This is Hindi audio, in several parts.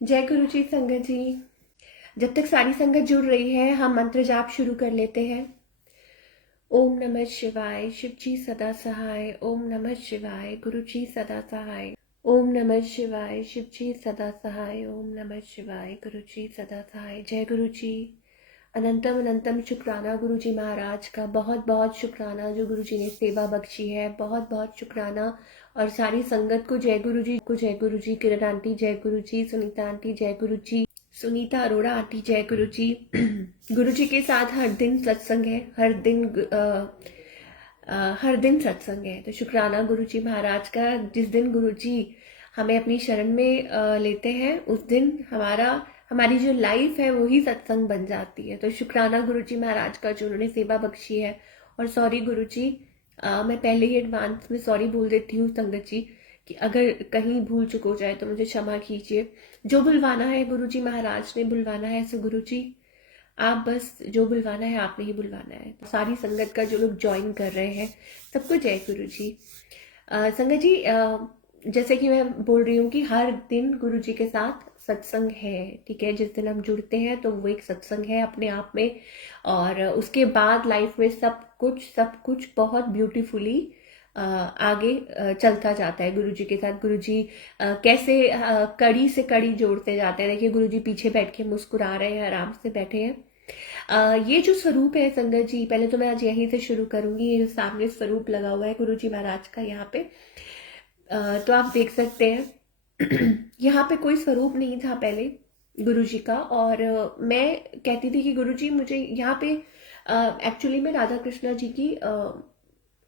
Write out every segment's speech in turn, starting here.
जय गुरु जी। संगत जी, जब तक सारी संगत जुड़ रही है हम मंत्र जाप शुरू कर लेते हैं। ओम नमः शिवाय, शिव जी सदा सहाय। ओम नमः शिवाय, गुरु जी सदा सहाय। ओम नमः शिवाय, शिव जी सदा सहाय। ओम नमः शिवाय, गुरु जी सदा सहाय। जय गुरु जी। अनंतम अनंतम शुक्राना गुरु जी महाराज का, बहुत बहुत शुक्राना जो गुरु जी ने सेवा बख्शी है, बहुत बहुत शुक्राना। और सारी संगत को जय गुरु जी, को जय गुरु जी। किरण आंटी जय गुरु जी, सुनीता आंटी जय गुरु जी, सुनीता अरोड़ा आंटी जय गुरु जी। गुरु जी के साथ हर दिन सत्संग है, हर दिन सत्संग है। तो शुक्राना गुरु जी महाराज का, जिस दिन गुरु जी हमें अपनी शरण में लेते हैं उस दिन हमारी जो लाइफ है वही सत्संग बन जाती है। तो शुक्राना गुरु जी महाराज का जो उन्होंने सेवा बख्शी है। और सॉरी गुरु जी, मैं पहले ही एडवांस में सॉरी बोल देती हूँ संगत जी कि अगर कहीं भूल चुक हो जाए तो मुझे क्षमा कीजिए। जो बुलवाना है गुरु जी महाराज ने बुलवाना है, सो गुरु जी आप बस जो बुलवाना है आपने ही बुलवाना है। तो सारी संगत का जो लोग ज्वाइन कर रहे हैं सबको जय गुरु जी। संगत जी, जैसे कि मैं बोल रही हूँ कि हर दिन गुरु जी के साथ सत्संग है, ठीक है। जिस दिन हम जुड़ते हैं तो वो एक सत्संग है अपने आप में। और उसके बाद लाइफ में सब कुछ बहुत ब्यूटीफुली आगे चलता जाता है गुरु जी के साथ। गुरु जी कैसे कड़ी से कड़ी जोड़ते जाते हैं। देखिए गुरु जी पीछे बैठ के मुस्कुरा रहे हैं, आराम से बैठे हैं। ये जो स्वरूप है संगत जी, पहले तो मैं आज यहीं से शुरू करूंगी। ये जो सामने स्वरूप लगा हुआ है गुरु जी महाराज का यहाँ पे, तो आप देख सकते हैं यहाँ पे कोई स्वरूप नहीं था पहले गुरु जी का। और मैं कहती थी कि गुरु जी मुझे यहाँ पे एक्चुअली में राधा कृष्णा जी की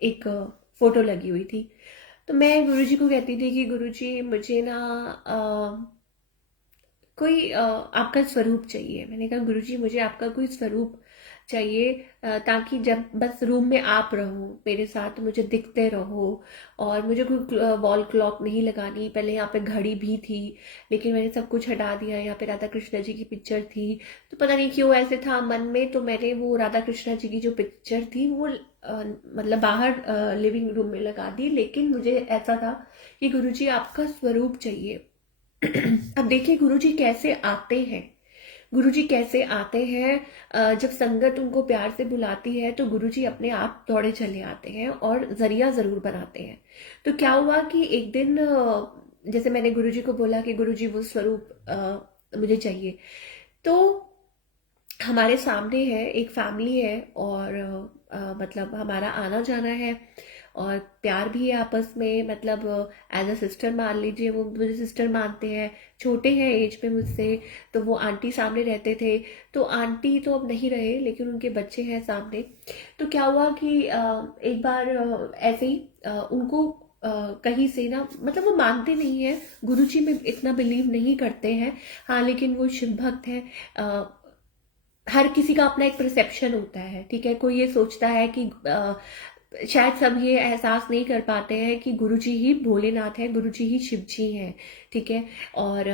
एक फोटो लगी हुई थी। तो मैं गुरु जी को कहती थी कि गुरु जी मुझे ना कोई आपका स्वरूप चाहिए। मैंने कहा गुरुजी मुझे आपका कोई स्वरूप चाहिए, ताकि जब बस रूम में आप रहो मेरे साथ, मुझे दिखते रहो। और मुझे कोई वॉल क्लॉक नहीं लगानी। पहले यहाँ पे घड़ी भी थी लेकिन मैंने सब कुछ हटा दिया। यहाँ पे राधा कृष्णा जी की पिक्चर थी, तो पता नहीं क्यों ऐसे था मन में, तो मैंने वो राधा कृष्णा जी की जो पिक्चर थी वो मतलब बाहर लिविंग रूम में लगा दी। लेकिन मुझे ऐसा था कि गुरुजी आपका स्वरूप चाहिए। अब देखिए गुरुजी कैसे आते हैं। गुरुजी कैसे आते हैं, जब संगत उनको प्यार से बुलाती है तो गुरुजी अपने आप दौड़े चले आते हैं और जरिया जरूर बनाते हैं। तो क्या हुआ कि एक दिन जैसे मैंने गुरुजी को बोला कि गुरुजी वो स्वरूप मुझे चाहिए। तो हमारे सामने है एक फैमिली है और मतलब हमारा आना जाना है और प्यार भी है आपस में। मतलब एज अ सिस्टर मान लीजिए, वो मुझे सिस्टर मानते हैं, छोटे हैं एज में मुझसे। तो वो आंटी सामने रहते थे, तो आंटी तो अब नहीं रहे लेकिन उनके बच्चे हैं सामने। तो क्या हुआ कि एक बार ऐसे ही उनको कहीं से ना, मतलब वो मानते नहीं है गुरुजी में, इतना बिलीव नहीं करते हैं। हाँ लेकिन वो शिव भक्त हैं। हर किसी का अपना एक परसेप्शन होता है, ठीक है। कोई ये सोचता है कि शायद सब ये एहसास नहीं कर पाते हैं कि गुरुजी ही भोलेनाथ है, गुरुजी ही शिव जी हैं, ठीक है। और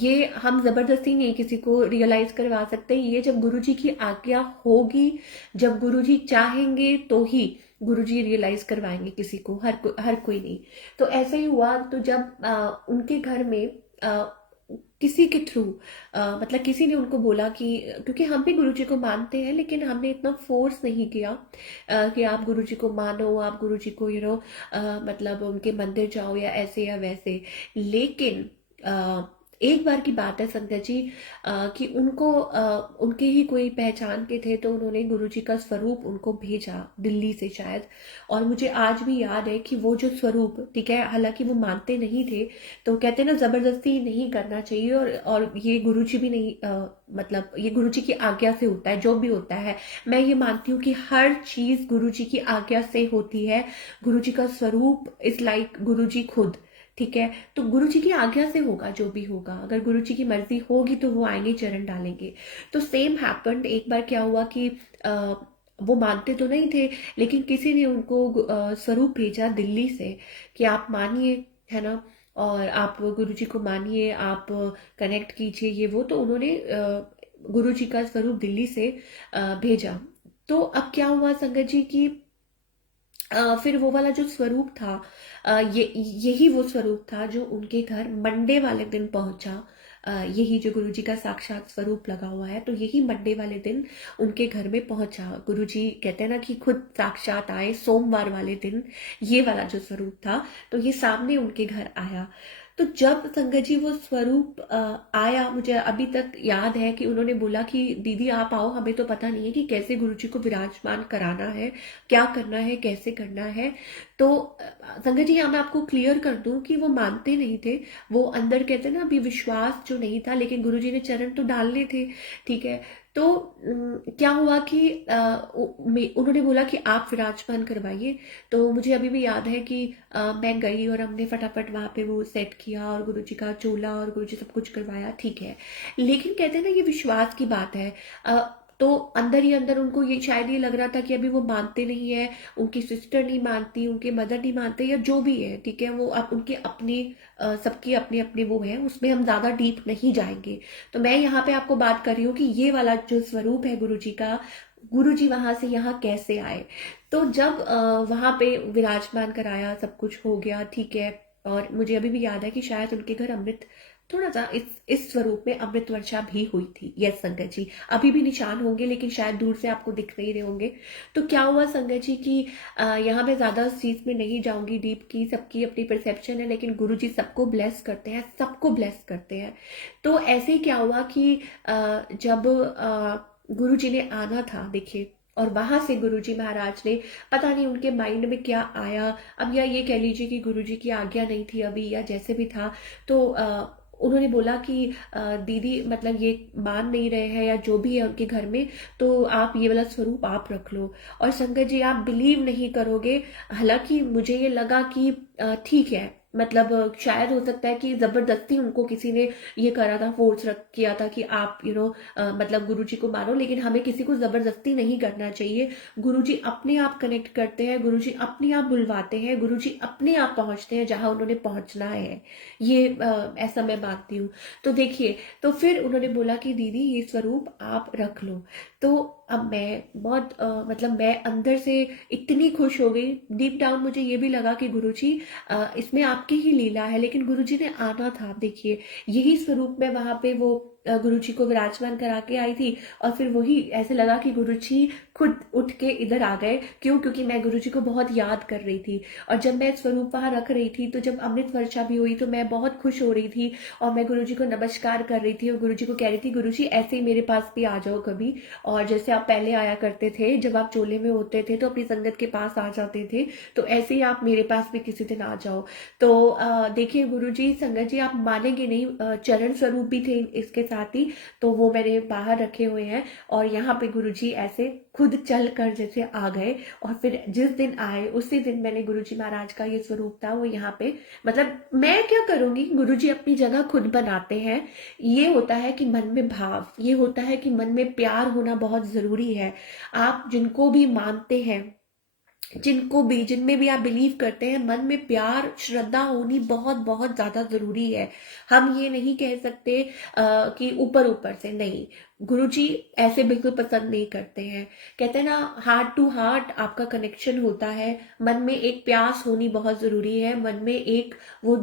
ये हम जबरदस्ती नहीं किसी को रियलाइज करवा सकते। ये जब गुरुजी की आज्ञा होगी, जब गुरुजी चाहेंगे तो ही गुरुजी रियलाइज करवाएंगे किसी को, हर कोई नहीं। तो ऐसे ही हुआ। तो जब उनके घर में किसी के थ्रू मतलब किसी ने उनको बोला कि, क्योंकि हम भी गुरुजी को मानते हैं लेकिन हमने इतना फोर्स नहीं किया कि आप गुरुजी को मानो, आप गुरुजी को मतलब उनके मंदिर जाओ या ऐसे या वैसे। लेकिन एक बार की बात है संध्या जी, कि उनको उनके ही कोई पहचान के थे, तो उन्होंने गुरुजी का स्वरूप उनको भेजा दिल्ली से शायद। और मुझे आज भी याद है कि वो जो स्वरूप, ठीक है, हालांकि वो मानते नहीं थे, तो कहते हैं ना जबरदस्ती नहीं करना चाहिए। और ये गुरुजी भी नहीं मतलब ये गुरुजी की आज्ञा से होता है जो भी होता है। मैं ये मानती हूँ कि हर चीज गुरुजी की आज्ञा से होती है। गुरुजी का स्वरूप इज लाइक गुरुजी खुद, ठीक है। तो गुरुजी की आज्ञा से होगा जो भी होगा। अगर गुरुजी की मर्जी होगी तो वो आएंगे, चरण डालेंगे। तो सेम हैपेंड। एक बार क्या हुआ कि वो मानते तो नहीं थे लेकिन किसी ने उनको स्वरूप भेजा दिल्ली से कि आप मानिए, है ना, और आप गुरुजी को मानिए, आप कनेक्ट कीजिए ये वो। तो उन्होंने गुरुजी का स्वरूप दिल्ली से भेजा। तो अब क्या हुआ संगत जी की फिर वो वाला जो स्वरूप था, यही वो स्वरूप था जो उनके घर मंडे वाले दिन पहुंचा। यही जो गुरुजी का साक्षात स्वरूप लगा हुआ है, तो यही मंडे वाले दिन उनके घर में पहुंचा। गुरुजी कहते हैं ना कि खुद साक्षात आए सोमवार वाले दिन, ये वाला जो स्वरूप था, तो ये सामने उनके घर आया। तो जब संगत जी वो स्वरूप आया, मुझे अभी तक याद है कि उन्होंने बोला कि दीदी आप आओ, हमें तो पता नहीं है कि कैसे गुरुजी को विराजमान कराना है, क्या करना है, कैसे करना है। तो संगत जी यहाँ मैं आपको क्लियर कर दूं कि वो मानते नहीं थे। वो अंदर कहते हैं ना अभी विश्वास जो नहीं था, लेकिन गुरुजी ने चरण तो डालने थे, ठीक है। तो क्या हुआ कि उन्होंने बोला कि आप विराजमान करवाइए। तो मुझे अभी भी याद है कि मैं गई और हमने फटाफट वहां पे वो सेट किया और गुरुजी का चोला और गुरुजी सब कुछ करवाया, ठीक है। लेकिन कहते हैं ना ये विश्वास की बात है। तो अंदर ही अंदर उनको ये शायद ये लग रहा था कि अभी वो मानते नहीं है, उनकी सिस्टर नहीं मानती, उनके मदर नहीं मानते, या जो भी है, ठीक है। वो आप उनके अपने सबकी अपने अपने वो है, उसमें हम ज्यादा डीप नहीं जाएंगे। तो मैं यहाँ पे आपको बात कर रही हूँ कि ये वाला जो स्वरूप है गुरुजी का, गुरुजी वहां से यहाँ कैसे आए। तो जब वहां पे विराजमान कराया, सब कुछ हो गया, ठीक है। और मुझे अभी भी याद है कि शायद उनके घर अमृत, थोड़ा सा इस स्वरूप में अमृत वर्षा भी हुई थी। यस संगत जी, अभी भी निशान होंगे लेकिन शायद दूर से आपको दिख नहीं रहे होंगे। तो क्या हुआ संगत जी कि यहाँ मैं ज्यादा उस चीज में नहीं जाऊंगी डीप की, सबकी अपनी परसेप्शन है, लेकिन गुरु जी सबको ब्लेस करते हैं, सबको ब्लेस करते हैं। तो ऐसे ही क्या हुआ कि जब गुरु जी ने आना था, देखिए, और वहां से गुरुजी महाराज ने, पता नहीं उनके माइंड में क्या आया, अब या ये कह लीजिए कि गुरुजी की आज्ञा नहीं थी अभी, या जैसे भी था, तो उन्होंने बोला कि दीदी मतलब ये मान नहीं रहे हैं या जो भी है उनके घर में, तो आप ये वाला स्वरूप आप रख लो। और शंकर जी आप बिलीव नहीं करोगे, हालांकि मुझे ये लगा कि ठीक है, मतलब शायद हो सकता है कि जबरदस्ती उनको किसी ने ये करा था, फोर्स रख किया था कि आप मतलब गुरुजी को मानो, लेकिन हमें किसी को जबरदस्ती नहीं करना चाहिए। गुरुजी अपने आप कनेक्ट करते हैं, गुरुजी अपने आप बुलवाते हैं, गुरुजी अपने आप पहुंचते हैं जहां उन्होंने पहुंचना है। ये ऐसा मैं मानती हूँ। तो देखिए, तो फिर उन्होंने बोला कि दीदी ये स्वरूप आप रख लो। तो अब मैं बहुत मतलब मैं अंदर से इतनी खुश हो गई, डीप डाउन मुझे ये भी लगा कि गुरुजी इसमें आपकी ही लीला है, लेकिन गुरुजी ने आना था। आप देखिए, यही स्वरूप में वहां पे वो गुरुजी को विराजमान करा के आई थी, और फिर वही ऐसे लगा कि गुरुजी खुद उठ के इधर आ गए। क्यों? क्योंकि मैं गुरुजी को बहुत याद कर रही थी, और जब मैं स्वरूप वहां रख रही थी, तो जब अमृत वर्षा भी हुई तो मैं बहुत खुश हो रही थी, और मैं गुरुजी को नमस्कार कर रही थी और गुरुजी को कह रही थी गुरुजी ऐसे ही मेरे पास भी आ जाओ कभी, और जैसे आप पहले आया करते थे, जब आप चोले में होते थे तो अपनी संगत के पास आ जाते थे, तो ऐसे ही आप मेरे पास भी किसी दिन आ जाओ। तो देखिए गुरुजी, संगत जी आप मानेंगे नहीं, चरण स्वरूप भी थे इसके साथ ही, तो वो मैंने बाहर रखे हुए हैं। और यहाँ पे गुरुजी ऐसे खुद चल कर जैसे आ गए, और फिर जिस दिन आए उसी दिन मैंने गुरुजी महाराज का ये स्वरूप था वो यहाँ पे, मतलब मैं क्या करूंगी, गुरुजी अपनी जगह खुद बनाते हैं। ये होता है कि मन में भाव, ये होता है कि मन में प्यार होना बहुत जरूरी है। आप जिनको भी मानते हैं, जिनको भी, जिनमें भी आप बिलीव करते हैं, मन में प्यार श्रद्धा होनी बहुत बहुत ज्यादा जरूरी है। हम ये नहीं कह सकते कि ऊपर ऊपर से नहीं, गुरुजी ऐसे बिल्कुल पसंद नहीं करते हैं। कहते हैं ना, हार्ट टू हार्ट आपका कनेक्शन होता है, मन में एक प्यास होनी बहुत जरूरी है, मन में एक वो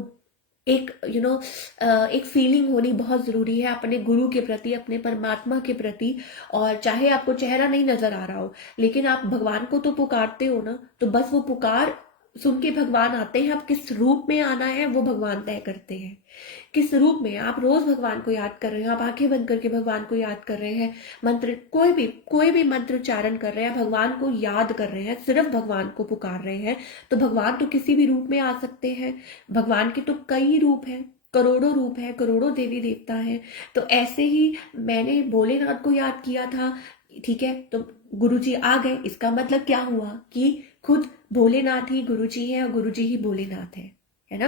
एक एक फीलिंग होनी बहुत जरूरी है अपने गुरु के प्रति, अपने परमात्मा के प्रति। और चाहे आपको चेहरा नहीं नजर आ रहा हो, लेकिन आप भगवान को तो पुकारते हो ना, तो बस वो पुकार सुन के भगवान आते हैं। अब किस रूप में आना है वो भगवान तय करते हैं, किस रूप में। आप रोज भगवान को याद कर रहे हो, आप आंखें बंद करके भगवान को याद कर रहे हैं, मंत्र कोई भी मंत्र उच्चारण कर रहे हैं, भगवान को याद कर रहे हैं, सिर्फ भगवान को पुकार रहे हैं, तो भगवान तो किसी भी रूप में आ सकते हैं। भगवान के तो कई रूप हैं, करोड़ों रूप है, करोड़ों देवी देवता हैं। तो ऐसे ही मैंने भोलेनाथ को याद किया था, ठीक है। तो गुरुजी आ गए, इसका मतलब क्या हुआ कि खुद भोलेनाथ ही गुरुजी है और गुरुजी ही भोलेनाथ है ना।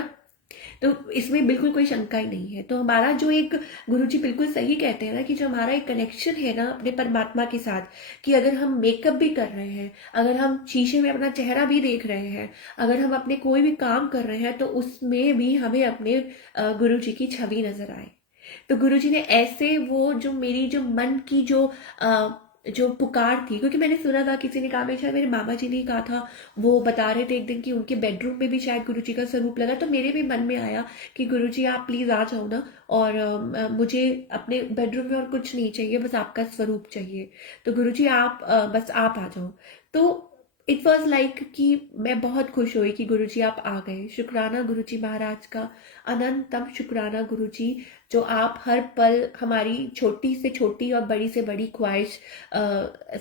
तो इसमें बिल्कुल कोई शंका ही नहीं है। तो हमारा जो एक, गुरुजी बिल्कुल सही कहते हैं ना, कि जो हमारा एक कनेक्शन है ना अपने परमात्मा के साथ, कि अगर हम मेकअप भी कर रहे हैं, अगर हम शीशे में अपना चेहरा भी देख रहे हैं, अगर हम अपने कोई भी काम कर रहे हैं, तो उसमें भी हमें अपने गुरुजी की छवि नजर आए। तो गुरुजी ने ऐसे वो जो मेरी जो मन की जो जो पुकार थी, क्योंकि मैंने सुना था, किसी ने कहा, मैं शायद मेरे मामा जी ने ही कहा था, वो बता रहे थे एक दिन कि उनके बेडरूम में भी शायद गुरुजी का स्वरूप लगा। तो मेरे भी मन में आया कि गुरुजी आप प्लीज आ जाओ ना, और मुझे अपने बेडरूम में और कुछ नहीं चाहिए, बस आपका स्वरूप चाहिए। तो गुरुजी आप बस आप आ जाओ। तो इट वॉज लाइक कि मैं बहुत खुश हुई कि गुरुजी आप आ गए। शुक्राना गुरुजी महाराज का, अनंतम शुक्राना गुरुजी, जो आप हर पल हमारी छोटी से छोटी और बड़ी से बड़ी ख्वाहिश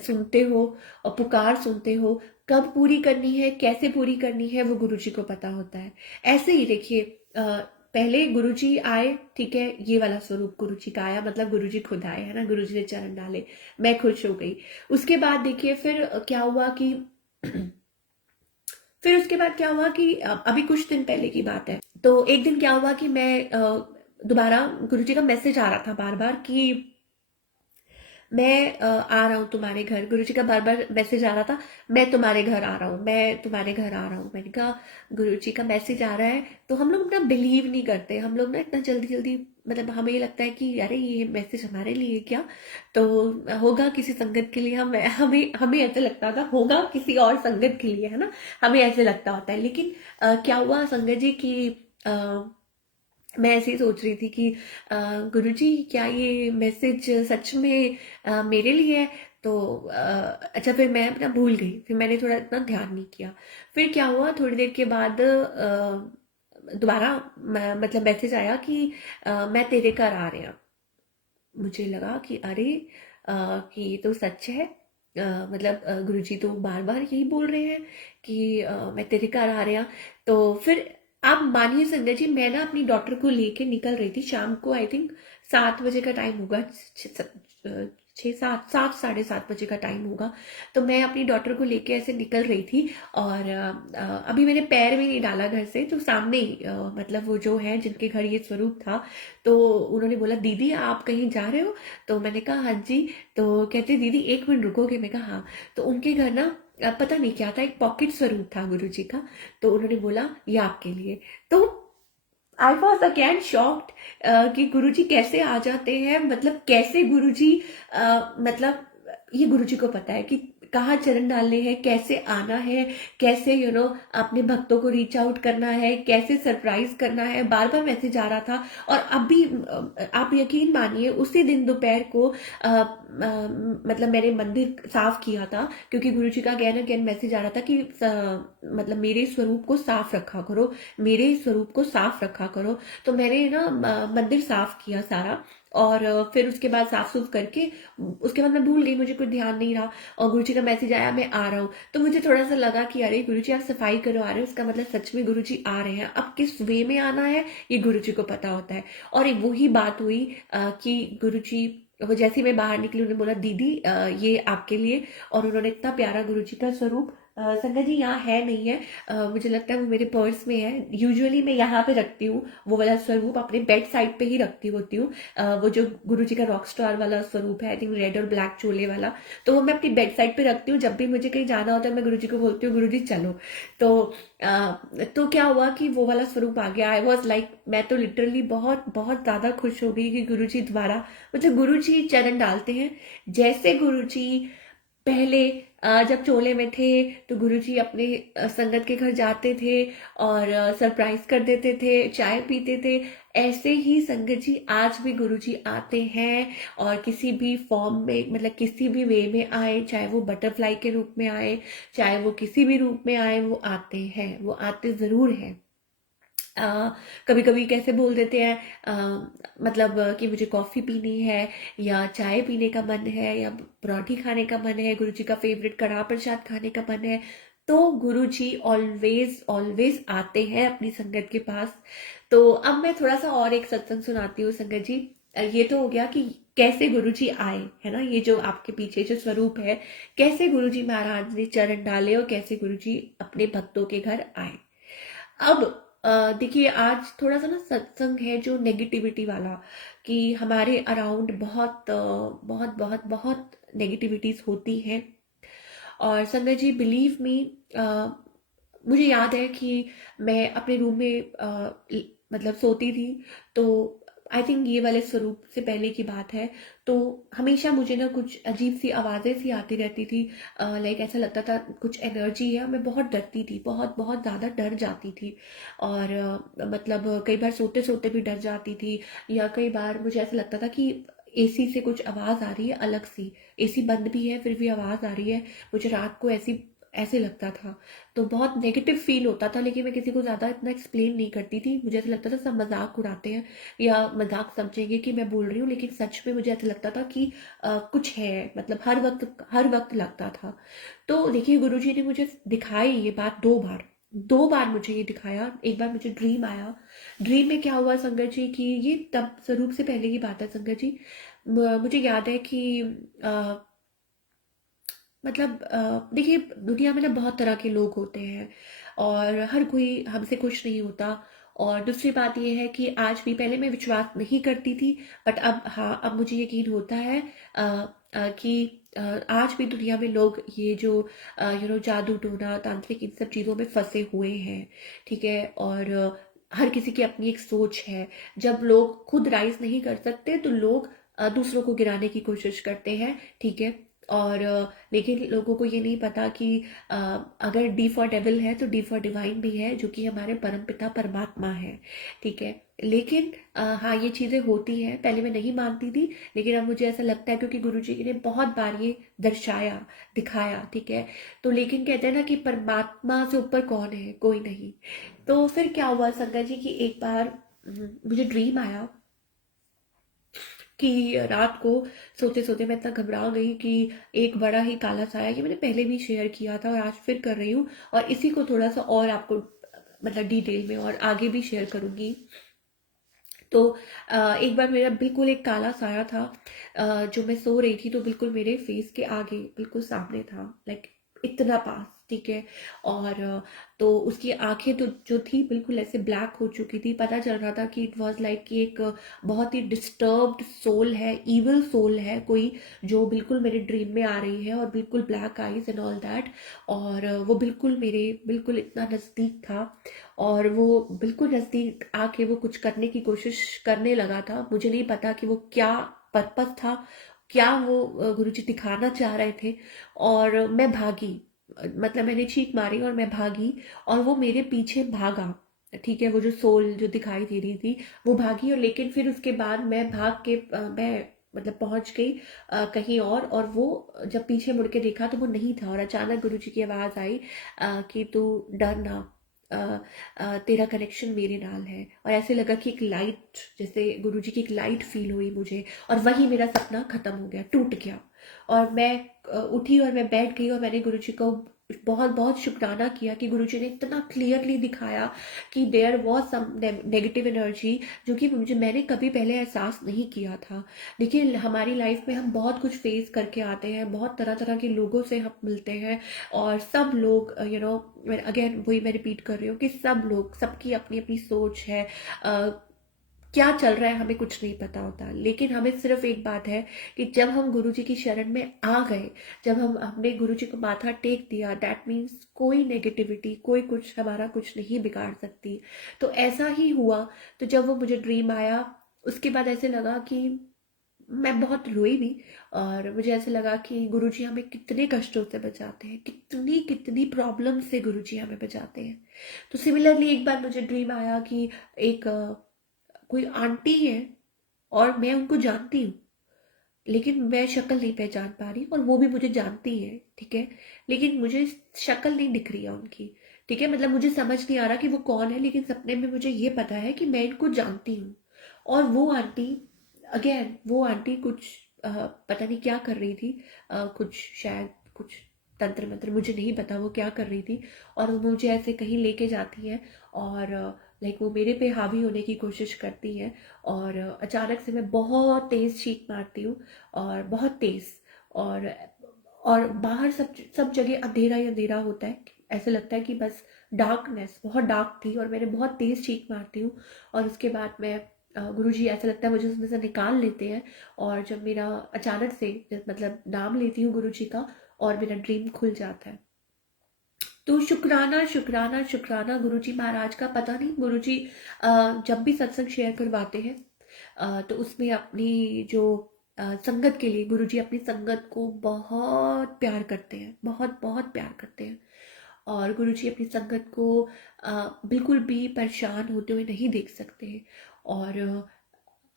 सुनते हो, और पुकार सुनते हो। कब पूरी करनी है, कैसे पूरी करनी है, वो गुरुजी को पता होता है। ऐसे ही देखिए, पहले गुरुजी आए, ठीक है, ये वाला स्वरूप गुरुजी का आया, मतलब गुरुजी खुद आए, है ना, गुरुजी ने चरण डाले, मैं खुश हो गई। उसके बाद देखिए फिर क्या हुआ कि फिर उसके बाद क्या हुआ कि अभी कुछ दिन पहले की बात है। तो एक दिन क्या हुआ कि मैं दोबारा गुरुजी का मैसेज आ रहा था बार बार कि मैं आ रहा हूँ तुम्हारे घर। गुरुजी का बार बार मैसेज आ रहा था, मैं तुम्हारे घर आ रहा हूँ, मैं तुम्हारे घर आ रहा हूँ। मैंने कहा गुरुजी का मैसेज आ रहा है, तो हम लोग ना बिलीव नहीं करते, हम लोग ना इतना जल्दी जल्दी, मतलब हमें ये लगता है कि अरे ये मैसेज हमारे लिए क्या, तो होगा किसी संगत के लिए। हम हमें हमें ऐसे लगता था होगा किसी और संगत के लिए, है ना, हमें ऐसे लगता होता है। लेकिन क्या हुआ संगत जी की, मैं ऐसे ही सोच रही थी कि गुरुजी क्या ये मैसेज सच में मेरे लिए है। तो अच्छा, फिर मैं अपना भूल गई, फिर मैंने थोड़ा इतना ध्यान नहीं किया। फिर क्या हुआ, थोड़ी देर के बाद दोबारा मतलब मैसेज आया कि मैं तेरे घर आ रहा। मुझे लगा कि अरे कि ये तो सच है। मतलब गुरुजी तो बार बार यही बोल रहे हैं कि मैं तेरे घर आ रहा। तो फिर आप मानिए संजय जी, मैं ना अपनी डॉटर को लेके निकल रही थी शाम को, आई थिंक 7 बजे का टाइम होगा, 6, 7, 7, 7:30 बजे का टाइम होगा। तो मैं अपनी डॉटर को लेके ऐसे निकल रही थी, और अभी मैंने पैर भी नहीं डाला घर से, तो सामने ही मतलब वो जो है जिनके घर ये स्वरूप था, तो उन्होंने बोला दीदी आप कहीं जा रहे हो। तो मैंने कहा हाँ जी। तो कहते दीदी 1 मिनट रुकोगे, मैं कहा हाँ। तो उनके घर ना पता नहीं क्या था, एक पॉकेट स्वरूप था गुरुजी का। तो उन्होंने बोला ये आपके लिए। तो आई वॉज अगेन शॉक्ड कि गुरुजी कैसे आ जाते हैं, मतलब कैसे गुरुजी मतलब ये गुरुजी को पता है कि कहाँ चरण डालने हैं, कैसे आना है, कैसे अपने भक्तों को रीच आउट करना है, कैसे सरप्राइज करना है। बार बार मैसेज आ रहा था। और अब भी आप यकीन मानिए उसी दिन दोपहर को मतलब मैंने मंदिर साफ किया था, क्योंकि गुरुजी का अगेन अगेन मैसेज आ रहा था कि मतलब मेरे स्वरूप को साफ रखा करो, मेरे स्वरूप को साफ रखा करो। तो मैंने ना मंदिर साफ किया सारा, और फिर उसके बाद साफ सुफ करके उसके बाद मैं भूल गई, मुझे कुछ ध्यान नहीं रहा, और गुरुजी का मैसेज आया मैं आ रहा हूँ। तो मुझे थोड़ा सा लगा कि अरे गुरुजी आप सफाई करवा रहे हो, उसका मतलब सच में गुरुजी आ रहे हैं। अब किस वे में आना है ये गुरुजी को पता होता है। और एक वही बात हुई कि गुरुजी, वो जैसे ही मैं बाहर निकली उन्होंने बोला दीदी ये आपके लिए। और उन्होंने इतना प्यारा गुरुजी का स्वरूप, संगत जी यहाँ है नहीं है, मुझे लगता है वो मेरे पर्स में है। यूजुअली मैं यहाँ पे रखती हूँ वो वाला स्वरूप, अपने बेड साइड पे ही रखती होती हूँ। वो जो गुरुजी का रॉक स्टार वाला स्वरूप है, आई थिंक रेड और ब्लैक चोले वाला, तो वो मैं अपनी बेड साइड पे रखती हूँ। जब भी मुझे कहीं जाना होता है मैं गुरुजी को बोलती हूँ गुरुजी चलो। तो तो क्या हुआ कि वो वाला स्वरूप आ गया। आई वॉज लाइक, मैं तो लिटरली बहुत बहुत ज्यादा खुश हो गई कि गुरुजी दोबारा, मतलब गुरुजी चरण डालते हैं। जैसे गुरुजी पहले जब चोले में थे तो गुरुजी अपने संगत के घर जाते थे और सरप्राइज कर देते थे, चाय पीते थे। ऐसे ही संगत जी आज भी गुरुजी आते हैं, और किसी भी फॉर्म में, मतलब किसी भी वे में आए, चाहे वो बटरफ्लाई के रूप में आए, चाहे वो किसी भी रूप में आए, वो आते हैं, वो आते जरूर हैं। कभी कभी कैसे बोल देते हैं मतलब कि मुझे कॉफी पीनी है, या चाय पीने का मन है, या पराठी खाने का मन है, गुरुजी का फेवरेट कड़ाह प्रसाद खाने का मन है, तो गुरुजी ऑलवेज ऑलवेज आते हैं अपनी संगत के पास। तो अब मैं थोड़ा सा और एक सत्संग सुनाती हूँ संगत जी। ये तो हो गया कि कैसे गुरुजी आए, है ना, ये जो आपके पीछे जो स्वरूप है, कैसे गुरुजी महाराज ने चरण डाले और कैसे गुरुजी अपने भक्तों के घर आए। अब देखिए आज थोड़ा सा ना सत्संग है जो नेगेटिविटी वाला, कि हमारे अराउंड बहुत बहुत बहुत बहुत नेगेटिविटीज होती हैं। और संगत जी बिलीव मी, मुझे याद है कि मैं अपने रूम में मतलब सोती थी। तो आई थिंक ये वाले स्वरूप से पहले की बात है। तो हमेशा मुझे ना कुछ अजीब सी आवाज़ें सी आती रहती थी, लाइक ऐसा लगता था कुछ एनर्जी है। मैं बहुत डरती थी, बहुत बहुत ज़्यादा डर जाती थी। और मतलब कई बार सोते सोते भी डर जाती थी, या कई बार मुझे ऐसा लगता था कि एसी से कुछ आवाज़ आ रही है अलग सी, एसी बंद भी है फिर भी आवाज़ आ रही है, मुझे रात को ऐसी ऐसे लगता था। तो बहुत नेगेटिव फील होता था, लेकिन मैं किसी को ज़्यादा इतना एक्सप्लेन नहीं करती थी। मुझे ऐसा लगता था सब मजाक उड़ाते हैं या मजाक समझेंगे कि मैं बोल रही हूँ, लेकिन सच में मुझे ऐसा लगता था कि कुछ है, मतलब हर वक्त लगता था। तो देखिए गुरुजी ने मुझे दिखाई ये बात 2 बार, 2 बार मुझे ये दिखाया। एक बार मुझे ड्रीम आया। ड्रीम में क्या हुआ संगत जी कि ये तब स्वरूप से पहले की बात है संगत जी। मुझे याद है कि मतलब देखिए दुनिया में ना बहुत तरह के लोग होते हैं और हर कोई हमसे खुश नहीं होता। और दूसरी बात यह है कि आज भी, पहले मैं विश्वास नहीं करती थी, बट अब हाँ, अब मुझे यकीन होता है कि आज भी दुनिया में लोग ये जो जादू टोना तांत्रिक इन सब चीज़ों में फंसे हुए हैं। ठीक है। और हर किसी की अपनी एक सोच है। जब लोग खुद राइज नहीं कर सकते तो लोग दूसरों को गिराने की कोशिश करते हैं। ठीक है। और लेकिन लोगों को ये नहीं पता कि अ, अगर डी फॉर डेविल है तो डी फॉर डिवाइन भी है, जो कि हमारे परमपिता परमात्मा है। ठीक है। लेकिन हाँ, ये चीज़ें होती हैं। पहले मैं नहीं मानती थी, लेकिन अब मुझे ऐसा लगता है क्योंकि गुरुजी ने बहुत बार ये दर्शाया, दिखाया। ठीक है। तो लेकिन कहते हैं ना कि परमात्मा से ऊपर कौन है, कोई नहीं। तो फिर क्या हुआ संगत जी कि एक बार मुझे ड्रीम आया कि रात को सोते सोते मैं इतना घबरा गई कि एक बड़ा ही काला साया, ये मैंने पहले भी शेयर किया था और आज फिर कर रही हूँ, और इसी को थोड़ा सा और आपको मतलब डिटेल में और आगे भी शेयर करूंगी। तो एक बार मेरा बिल्कुल एक काला साया था, जो मैं सो रही थी तो बिल्कुल मेरे फेस के आगे बिल्कुल सामने था, लाइक इतना पास। ठीक है। और तो उसकी आंखें तो जो थी बिल्कुल ऐसे ब्लैक हो चुकी थी। पता चल रहा था कि इट वाज लाइक कि एक बहुत ही डिस्टर्ब्ड सोल है, इविल सोल है कोई, जो बिल्कुल मेरे ड्रीम में आ रही है और बिल्कुल black eyes and all that. और वो बिल्कुल मेरे बिल्कुल इतना नज़दीक था, और वो बिल्कुल नज़दीक आके वो कुछ करने की कोशिश करने लगा था। मुझे नहीं पता कि वो क्या पर्पस था, क्या वो गुरुजी दिखाना चाह रहे थे। और मैं भागी, मतलब मैंने चीख मारी और मैं भागी, और वो मेरे पीछे भागा। ठीक है। वो जो सोल जो दिखाई दे रही थी वो भागी, और लेकिन फिर उसके बाद मैं भाग के मैं मतलब पहुंच गई कहीं और वो जब पीछे मुड़ के देखा तो वो नहीं था, और अचानक गुरुजी की आवाज़ आई कि तू डर ना, अ, तेरा कनेक्शन मेरे नाल है। और ऐसे लगा कि एक लाइट, जैसे गुरुजी की एक लाइट फील हुई मुझे, और वही मेरा सपना खत्म हो गया, टूट गया। और मैं उठी और मैं बैठ गई और मैंने गुरुजी को बहुत बहुत शुक्राना किया कि गुरुजी ने इतना क्लियरली दिखाया कि there was some negative energy, जो कि मैंने कभी पहले एहसास नहीं किया था। देखिए हमारी लाइफ में हम बहुत कुछ फेस करके आते हैं, बहुत तरह तरह के लोगों से हम मिलते हैं, और सब लोग अगेन वही मैं रिपीट कर रही हूँ कि सब लोग, सबकी अपनी अपनी सोच है। क्या चल रहा है हमें कुछ नहीं पता होता, लेकिन हमें सिर्फ एक बात है कि जब हम गुरुजी की शरण में आ गए, जब हम हमने गुरुजी को माथा टेक दिया, दैट मीन्स कोई नेगेटिविटी, कोई कुछ हमारा कुछ नहीं बिगाड़ सकती। तो ऐसा ही हुआ। तो जब वो मुझे ड्रीम आया, उसके बाद ऐसे लगा कि मैं बहुत रोई भी, और मुझे ऐसा लगा कि गुरुजी हमें कितने कष्टों से बचाते हैं, कितनी कितनी प्रॉब्लम से गुरुजी हमें बचाते हैं। तो सिमिलरली एक बार मुझे ड्रीम आया कि एक कोई आंटी है, और मैं उनको जानती हूँ, लेकिन मैं शक्ल नहीं पहचान पा रही, और वो भी मुझे जानती है। ठीक है। लेकिन मुझे शक्ल नहीं दिख रही है उनकी। ठीक है। मतलब मुझे समझ नहीं आ रहा कि वो कौन है, लेकिन सपने में मुझे ये पता है कि मैं इनको जानती हूँ। और वो आंटी, अगेन वो आंटी कुछ पता नहीं क्या कर रही थी, कुछ शायद कुछ तंत्र मंत्र, मुझे नहीं पता वो क्या कर रही थी। और वो मुझे ऐसे कहीं लेके जाती है, और लाइक वो मेरे पे हावी होने की कोशिश करती है। और अचानक से मैं बहुत तेज चीख मारती हूँ, और बहुत तेज। और और बाहर सब सब जगह अंधेरा ही अंधेरा होता है, ऐसा लगता है कि बस डार्कनेस, बहुत डार्क थी, और मैंने बहुत तेज चीख मारती हूँ। और उसके बाद मैं गुरुजी ऐसा लगता है मुझे उसमें से निकाल लेते हैं। और जब मेरा अचानक से मतलब नाम लेती हूँ गुरुजी का, और मेरा ड्रीम खुल जाता है। तो शुक्राना शुक्राना शुक्राना गुरुजी महाराज का। पता नहीं गुरुजी जब भी सत्संग शेयर करवाते हैं, तो उसमें अपनी जो संगत के लिए गुरुजी अपनी संगत को बहुत प्यार करते हैं, बहुत बहुत प्यार करते हैं। और गुरुजी अपनी संगत को बिल्कुल भी परेशान होते हुए नहीं देख सकते हैं। और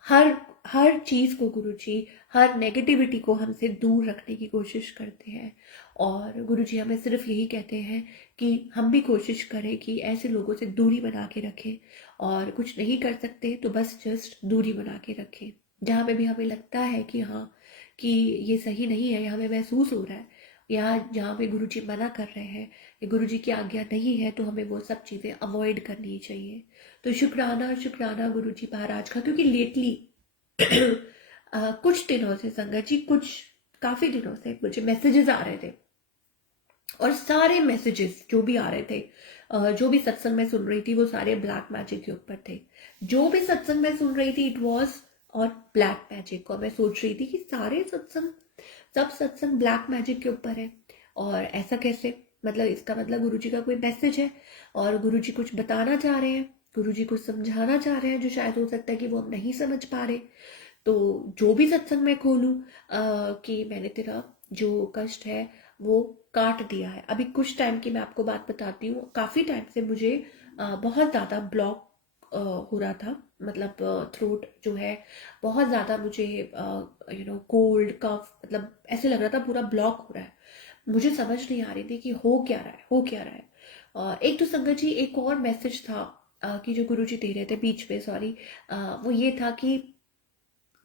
हर हर चीज़ को गुरुजी, हर नेगेटिविटी को हमसे दूर रखने की कोशिश करते हैं। और गुरुजी हमें सिर्फ यही कहते हैं कि हम भी कोशिश करें कि ऐसे लोगों से दूरी बना के रखें, और कुछ नहीं कर सकते तो बस जस्ट दूरी बना के रखें। जहाँ पे भी हमें लगता है कि हाँ, कि ये सही नहीं है, या हमें महसूस हो रहा है, या जहाँ पे गुरुजी मना कर रहे हैं, या गुरुजी की आज्ञा नहीं है, तो हमें वो सब चीज़ें अवॉइड करनी चाहिए। तो शुक्राना शुक्राना गुरुजी महाराज का, क्योंकि लेटली कुछ दिनों से संगत जी, कुछ काफी दिनों से मुझे मैसेजेस आ रहे थे, और सारे मैसेजेस जो भी आ रहे थे, जो भी सत्संग मैं सुन रही थी, वो सारे ब्लैक मैजिक के ऊपर थे। जो भी सत्संग मैं सुन रही थी, इट वाज और ब्लैक मैजिक। और मैं सोच रही थी कि सारे सत्संग, सब सत्संग ब्लैक मैजिक के ऊपर है, और ऐसा कैसे? मतलब इसका मतलब गुरुजी का कोई मैसेज है, और गुरुजी कुछ बताना चाह रहे हैं, गुरुजी कुछ समझाना चाह रहे हैं, जो शायद हो सकता है कि वो हम नहीं समझ पा रहे। तो जो भी सत्संग मैं खोलूं, कि मैंने तेरा जो कष्ट है वो काट दिया है। अभी कुछ टाइम की मैं आपको बात बताती हूँ, काफ़ी टाइम से मुझे बहुत ज़्यादा ब्लॉक हो रहा था, मतलब थ्रोट जो है बहुत ज़्यादा मुझे कोल्ड कफ, मतलब ऐसे लग रहा था पूरा ब्लॉक हो रहा है। मुझे समझ नहीं आ रही थी कि हो क्या रहा है, हो क्या रहा है। एक तो संगत जी, एक और मैसेज था कि जो गुरुजी दे रहे थे बीच में, सॉरी, वो ये था कि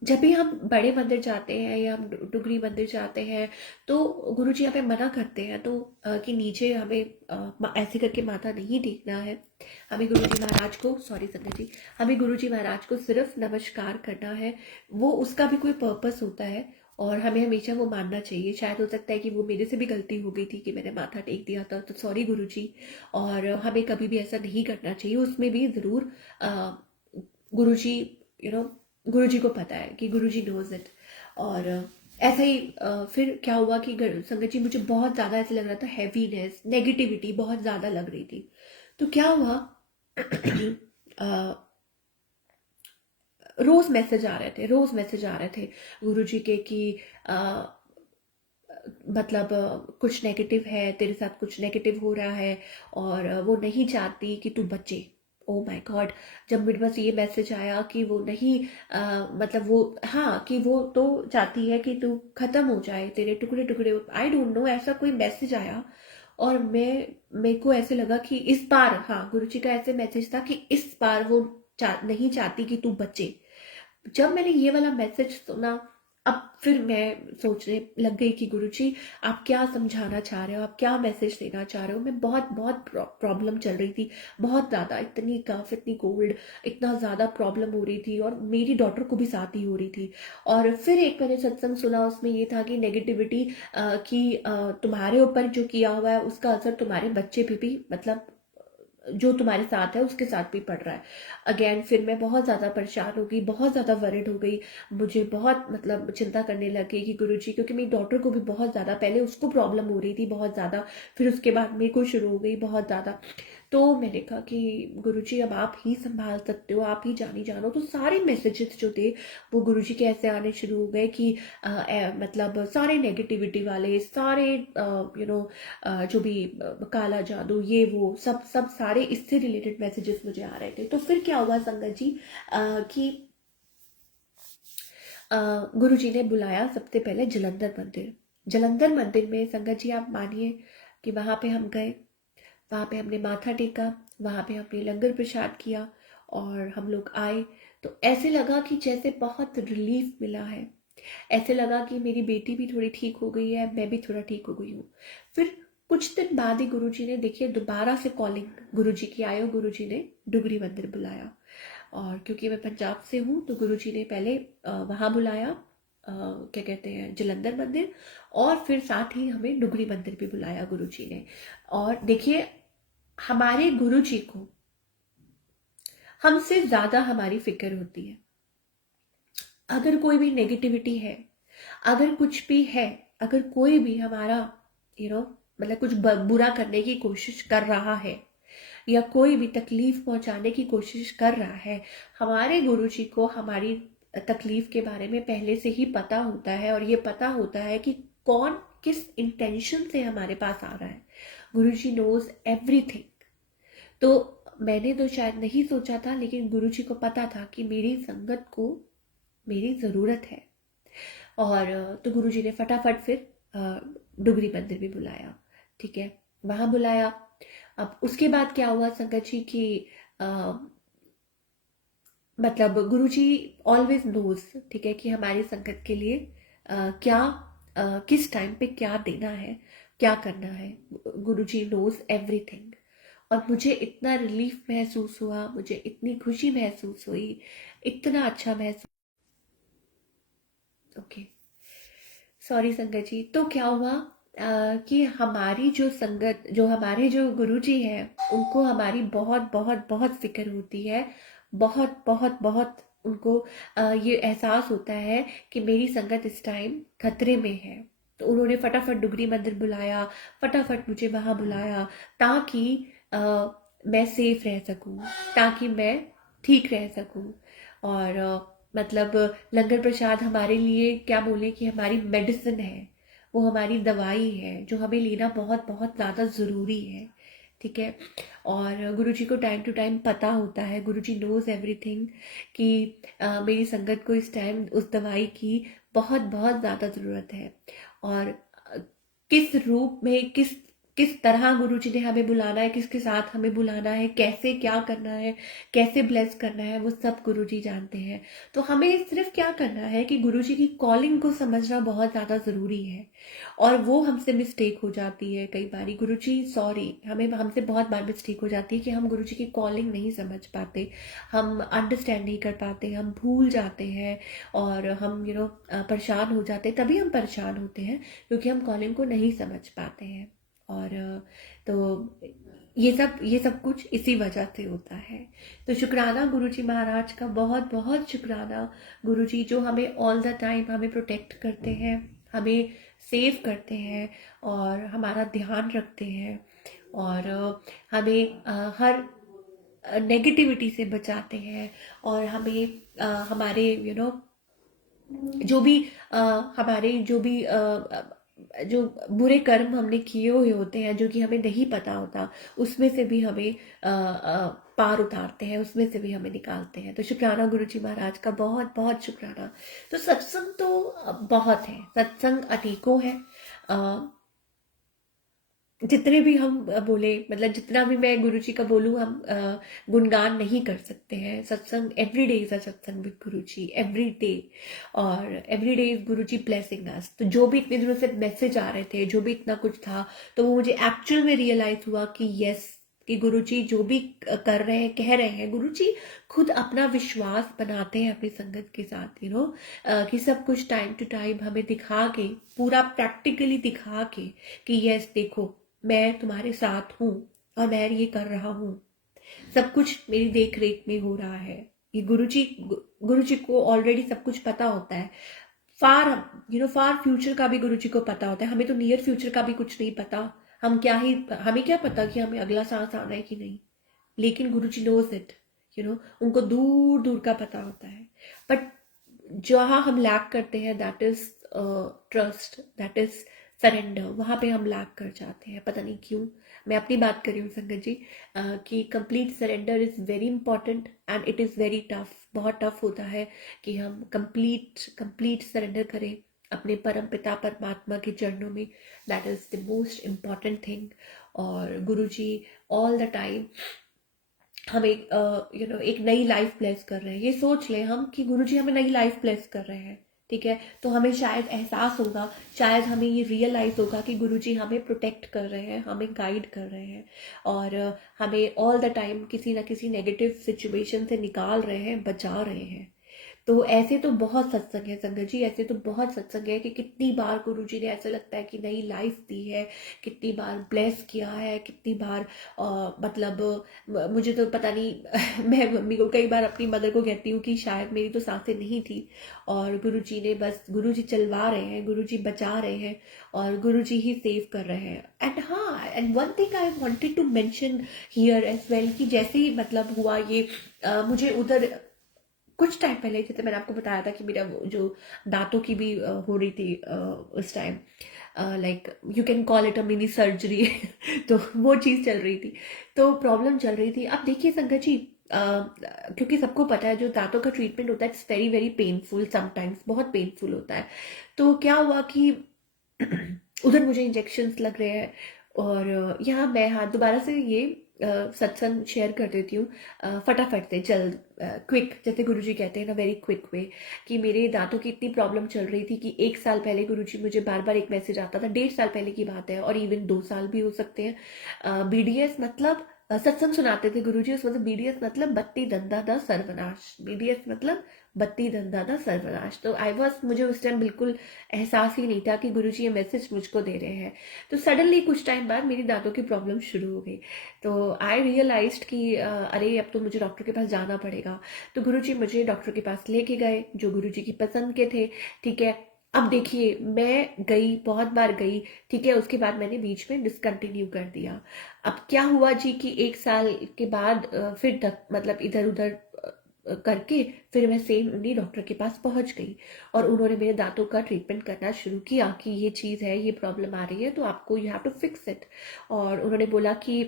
जब भी हम बड़े मंदिर जाते हैं या हम डुगरी मंदिर जाते हैं, तो गुरुजी हमें मना करते हैं, तो कि नीचे हमें ऐसे करके माथा नहीं टेकना है। हमें गुरुजी महाराज को, सॉरी संगत जी, हमें गुरुजी महाराज को सिर्फ नमस्कार करना है। वो उसका भी कोई पर्पस होता है, और हमें हमेशा वो मानना चाहिए। शायद हो सकता है कि वो मेरे से भी गलती हो गई थी कि मैंने माथा टेक दिया था, तो सॉरी गुरुजी। और हमें कभी भी ऐसा नहीं करना चाहिए। उसमें भी ज़रूर गुरुजी, यू नो गुरुजी को पता है, कि गुरुजी नोज इट। और ऐसा ही फिर क्या हुआ कि संगत जी, मुझे बहुत ज़्यादा ऐसे लग रहा था, हैवीनेस, नेगेटिविटी बहुत ज़्यादा लग रही थी। तो क्या हुआ, रोज मैसेज आ रहे थे, रोज मैसेज आ रहे थे गुरुजी के कि अ, मतलब कुछ नेगेटिव है तेरे साथ, कुछ नेगेटिव हो रहा है, और वो नहीं चाहती कि तू बचे। ओ माय गॉड, जब मेरे पास ये मैसेज आया कि वो नहीं, मतलब वो, हाँ, कि वो तो चाहती है कि तू खत्म हो जाए, तेरे टुकड़े टुकड़े, आई डोंट नो, ऐसा कोई मैसेज आया। और मेरे को ऐसे लगा कि इस बार, हाँ, गुरुजी का ऐसे मैसेज था कि इस बार वो नहीं चाहती कि तू बचे। जब मैंने ये वाला मैसेज सुना, अब फिर मैं सोचने लग गई कि गुरुजी, आप क्या समझाना चाह रहे हो, आप क्या मैसेज देना चाह रहे हो। मैं बहुत बहुत प्रॉब्लम चल रही थी, बहुत ज़्यादा, इतनी कफ, इतनी कोल्ड, इतना ज़्यादा प्रॉब्लम हो रही थी, और मेरी डॉटर को भी साथ ही हो रही थी। और फिर एक मैंने सत्संग सुना, उसमें ये था कि नेगेटिविटी की तुम्हारे ऊपर जो किया हुआ है, उसका असर तुम्हारे बच्चे पे भी, मतलब जो तुम्हारे साथ है उसके साथ भी पड़ रहा है। अगेन फिर मैं बहुत ज़्यादा परेशान हो गई, बहुत ज़्यादा वरिड हो गई। मुझे बहुत, मतलब चिंता करने लग गई कि गुरुजी, क्योंकि मेरी डॉटर को भी बहुत ज़्यादा, पहले उसको प्रॉब्लम हो रही थी बहुत ज़्यादा, फिर उसके बाद मेरे को शुरू हो गई बहुत ज़्यादा। तो मैंने कहा कि गुरुजी, अब आप ही संभाल सकते हो, आप ही जानी जानो। तो सारे मैसेजेस जो थे वो गुरुजी के ऐसे आने शुरू हो गए कि मतलब सारे नेगेटिविटी वाले, सारे जो भी काला जादू, ये वो सब सब सारे इससे रिलेटेड मैसेजेस मुझे आ रहे थे। तो फिर क्या हुआ संगत जी, कि गुरुजी ने बुलाया सबसे पहले जलंधर मंदिर। जलंधर मंदिर में संगत जी, आप मानिए कि वहाँ पे हम गए, वहाँ पे हमने माथा टेका, वहाँ पे हमने लंगर प्रसाद किया, और हम लोग आए। तो ऐसे लगा कि जैसे बहुत रिलीफ मिला है, ऐसे लगा कि मेरी बेटी भी थोड़ी ठीक हो गई है, मैं भी थोड़ा ठीक हो गई हूँ। फिर कुछ दिन बाद ही गुरुजी ने, देखिए, दोबारा से कॉलिंग गुरुजी की आई, और गुरुजी ने डुगरी मंदिर बुलाया। और क्योंकि मैं पंजाब से हूँ, तो गुरुजी ने पहले वहाँ बुलाया, क्या कहते हैं, जलंधर मंदिर, और फिर साथ ही हमें डुगरी मंदिर भी बुलाया गुरुजी ने। और देखिए, हमारे गुरुजी को हमसे ज्यादा हमारी फिक्र होती है। अगर कोई भी नेगेटिविटी है, अगर कुछ भी है, अगर कोई भी हमारा मतलब कुछ बुरा करने की कोशिश कर रहा है, या कोई भी तकलीफ पहुंचाने की कोशिश कर रहा है, हमारे गुरुजी को हमारी तकलीफ के बारे में पहले से ही पता होता है, और ये पता होता है कि कौन किस इंटेंशन से हमारे पास आ रहा है। गुरुजी नोज एवरीथिंग। तो मैंने तो शायद नहीं सोचा था, लेकिन गुरुजी को पता था कि मेरी संगत को मेरी ज़रूरत है। और तो गुरुजी ने फटाफट फिर डुगरी मंदिर भी बुलाया। ठीक है, वहाँ बुलाया। अब उसके बाद क्या हुआ संगत जी की, मतलब गुरुजी ऑलवेज नोज, ठीक है, कि हमारी संगत के लिए क्या किस टाइम पे क्या देना है, क्या करना है। गुरुजी नोज एवरीथिंग। और मुझे इतना रिलीफ महसूस हुआ, मुझे इतनी खुशी महसूस हुई, इतना अच्छा महसूस। ओके, सॉरी संगत जी। तो क्या हुआ कि हमारी जो संगत, जो हमारे जो गुरुजी हैं, उनको हमारी बहुत बहुत बहुत फिक्र होती है। बहुत बहुत बहुत उनको ये एहसास होता है कि मेरी संगत इस टाइम खतरे में है। तो उन्होंने फटाफट डुगरी मंदिर बुलाया, फटाफट मुझे वहाँ बुलाया, ताकि अ, मैं सेफ रह सकूँ, ताकि मैं ठीक रह सकूँ। और मतलब लंगर प्रसाद हमारे लिए क्या बोले कि हमारी मेडिसिन है, वो हमारी दवाई है, जो हमें लेना बहुत बहुत ज़्यादा ज़रूरी है। ठीक है। और गुरुजी को टाइम टू टाइम पता होता है, गुरुजी नोज एवरीथिंग, कि मेरी संगत को इस टाइम उस दवाई की बहुत बहुत ज़्यादा ज़रूरत है। और किस रूप में, किस तरह गुरुजी ने हमें बुलाना है, किसके साथ हमें बुलाना है, कैसे क्या करना है, कैसे ब्लेस करना है, वो सब गुरुजी जानते हैं। तो हमें सिर्फ क्या करना है कि गुरुजी की कॉलिंग को समझना बहुत ज़्यादा ज़रूरी है। और वो हमसे मिस्टेक हो जाती है कई बारी। गुरुजी सॉरी, हमें हमसे बहुत बार मिस्टेक हो जाती है कि हम गुरुजी की कॉलिंग नहीं समझ पाते, हम अंडरस्टैंड नहीं कर पाते, हम भूल जाते हैं, और हम परेशान हो जाते हैं। तभी हम परेशान होते हैं क्योंकि हम कॉलिंग को नहीं समझ पाते हैं। और तो ये सब कुछ इसी वजह से होता है। तो शुक्राना गुरुजी महाराज का, बहुत बहुत शुक्राना। गुरुजी जो हमें ऑल द टाइम हमें प्रोटेक्ट करते हैं, हमें सेव करते हैं, और हमारा ध्यान रखते हैं, और हमें हर नेगेटिविटी से बचाते हैं, और हमें हमारे जो भी हमारे जो बुरे कर्म हमने किए हुए होते हैं, जो कि हमें नहीं पता होता, उसमें से भी हमें पार उतारते हैं, उसमें से भी हमें निकालते हैं। तो शुक्राना गुरुजी महाराज का, बहुत बहुत शुक्राना। तो सत्संग तो बहुत है, सत्संग अनेकों है। जितने भी हम बोले, मतलब जितना भी मैं गुरुजी का बोलूँ, हम गुणगान नहीं कर सकते हैं। सत्संग एवरी डे इज अ सत्संग विद गुरुजी, एवरी डे। और every day is Guruji blessing अस। तो जो भी इतने दिनों से मैसेज आ रहे थे, जो भी इतना कुछ था, तो वो मुझे एक्चुअल में रियलाइज हुआ कि यस, कि गुरुजी जो भी कर रहे हैं, कह रहे हैं, गुरुजी खुद अपना विश्वास बनाते हैं अपनी संगत के साथ, कि सब कुछ टाइम टू टाइम हमें दिखा के, पूरा प्रैक्टिकली दिखा के, कि यस देखो, मैं तुम्हारे साथ हूँ, और मैं ये कर रहा हूँ, सब कुछ मेरी देख रेख में हो रहा है। ये गुरुजी को ऑलरेडी सब कुछ पता होता है। फार फार फ्यूचर का भी गुरुजी को पता होता है। हमें तो नियर फ्यूचर का भी कुछ नहीं पता। हमें क्या पता कि हमें अगला सांस आना है कि नहीं। लेकिन गुरुजी नोज इट, उनको दूर दूर का पता होता है। बट जहाँ हम लैक करते हैं, that is trust, that is surrender. वहाँ पे हम लैक कर जाते हैं, पता नहीं क्यों। मैं अपनी बात कर रही हूँ संगत जी, कि complete surrender is very important, and it is very tough. बहुत टफ होता है कि हम कंप्लीट सरेंडर करें अपने परम पिता परमात्मा के चरणों में। That is the most important thing. और गुरुजी ऑल द टाइम हमें एक नई लाइफ ब्लेस कर रहे हैं। ये सोच लें हम कि गुरुजी हमें नई लाइफ ब्लेस कर रहे हैं। ठीक है, तो हमें शायद एहसास होगा, शायद हमें ये रियलाइज होगा कि गुरुजी हमें प्रोटेक्ट कर रहे हैं, हमें गाइड कर रहे हैं, और हमें ऑल द टाइम किसी ना किसी नेगेटिव सिचुएशन से निकाल रहे हैं, बचा रहे हैं। तो ऐसे तो बहुत सत्संग है संगत जी, ऐसे तो बहुत सत्संग है कि कितनी बार गुरुजी ने ऐसा लगता है कि नई लाइफ दी है, कितनी बार ब्लेस किया है, कितनी बार मतलब मुझे तो पता नहीं मैं मम्मी को कई बार, अपनी मदर को कहती हूँ कि शायद मेरी तो सांसें नहीं थी, और गुरुजी ने बस, गुरुजी चलवा रहे हैं, गुरुजी बचा रहे हैं, और गुरुजी ही सेव कर रहे हैं। एंड हाँ, and one thing I wanted to mention here as well, कि जैसे ही मतलब हुआ ये मुझे उधर कुछ टाइम पहले, जैसे मैंने आपको बताया था कि मेरा वो जो दांतों की भी हो रही थी उस time, like you can call it a mini surgery. तो वो चीज़ चल रही थी, तो प्रॉब्लम चल रही थी। अब देखिए संगत जी, क्योंकि सबको पता है जो दांतों का ट्रीटमेंट होता है it's very very painful, sometimes बहुत पेनफुल होता है। तो क्या हुआ कि उधर मुझे इंजेक्शन्स लग रहे हैं, और यहाँ मैं हाँ दोबारा से ये सत्संग शेयर कर देती हूँ फटाफट से, जल्द, क्विक, जैसे गुरुजी कहते हैं ना, वेरी क्विक वे। कि मेरे दांतों की इतनी प्रॉब्लम चल रही थी कि 1 साल पहले गुरुजी मुझे बार बार एक मैसेज आता था, 1.5 साल पहले की बात है, और इवन 2 साल भी हो सकते हैं। बीडीएस मतलब सत्संग सुनाते थे गुरुजी, उस मतलब बीडीएस मतलब बत्ती दंदा दा सर्वनाश, बीडीएस मतलब बत्ती दंदा दा सर्वनाश। तो आई वॉज, मुझे उस टाइम बिल्कुल एहसास ही नहीं था कि गुरुजी ये मैसेज मुझको दे रहे हैं। तो सडनली कुछ टाइम बाद मेरी दांतों की प्रॉब्लम शुरू हो गई। तो आई रियलाइज्ड कि अरे अब तो मुझे डॉक्टर के पास जाना पड़ेगा। तो गुरुजी मुझे डॉक्टर के पास लेके गए जो गुरुजी की पसंद के थे। ठीक है, अब देखिए मैं गई, बहुत बार गई, ठीक है, उसके बाद मैंने बीच में डिसकंटिन्यू कर दिया। अब क्या हुआ जी कि 1 साल के बाद फिर तक मतलब इधर उधर करके फिर मैं सेम उन्हीं डॉक्टर के पास पहुंच गई, और उन्होंने मेरे दांतों का ट्रीटमेंट करना शुरू किया कि ये चीज़ है, ये प्रॉब्लम आ रही है, तो आपको you have to fix it. और उन्होंने बोला कि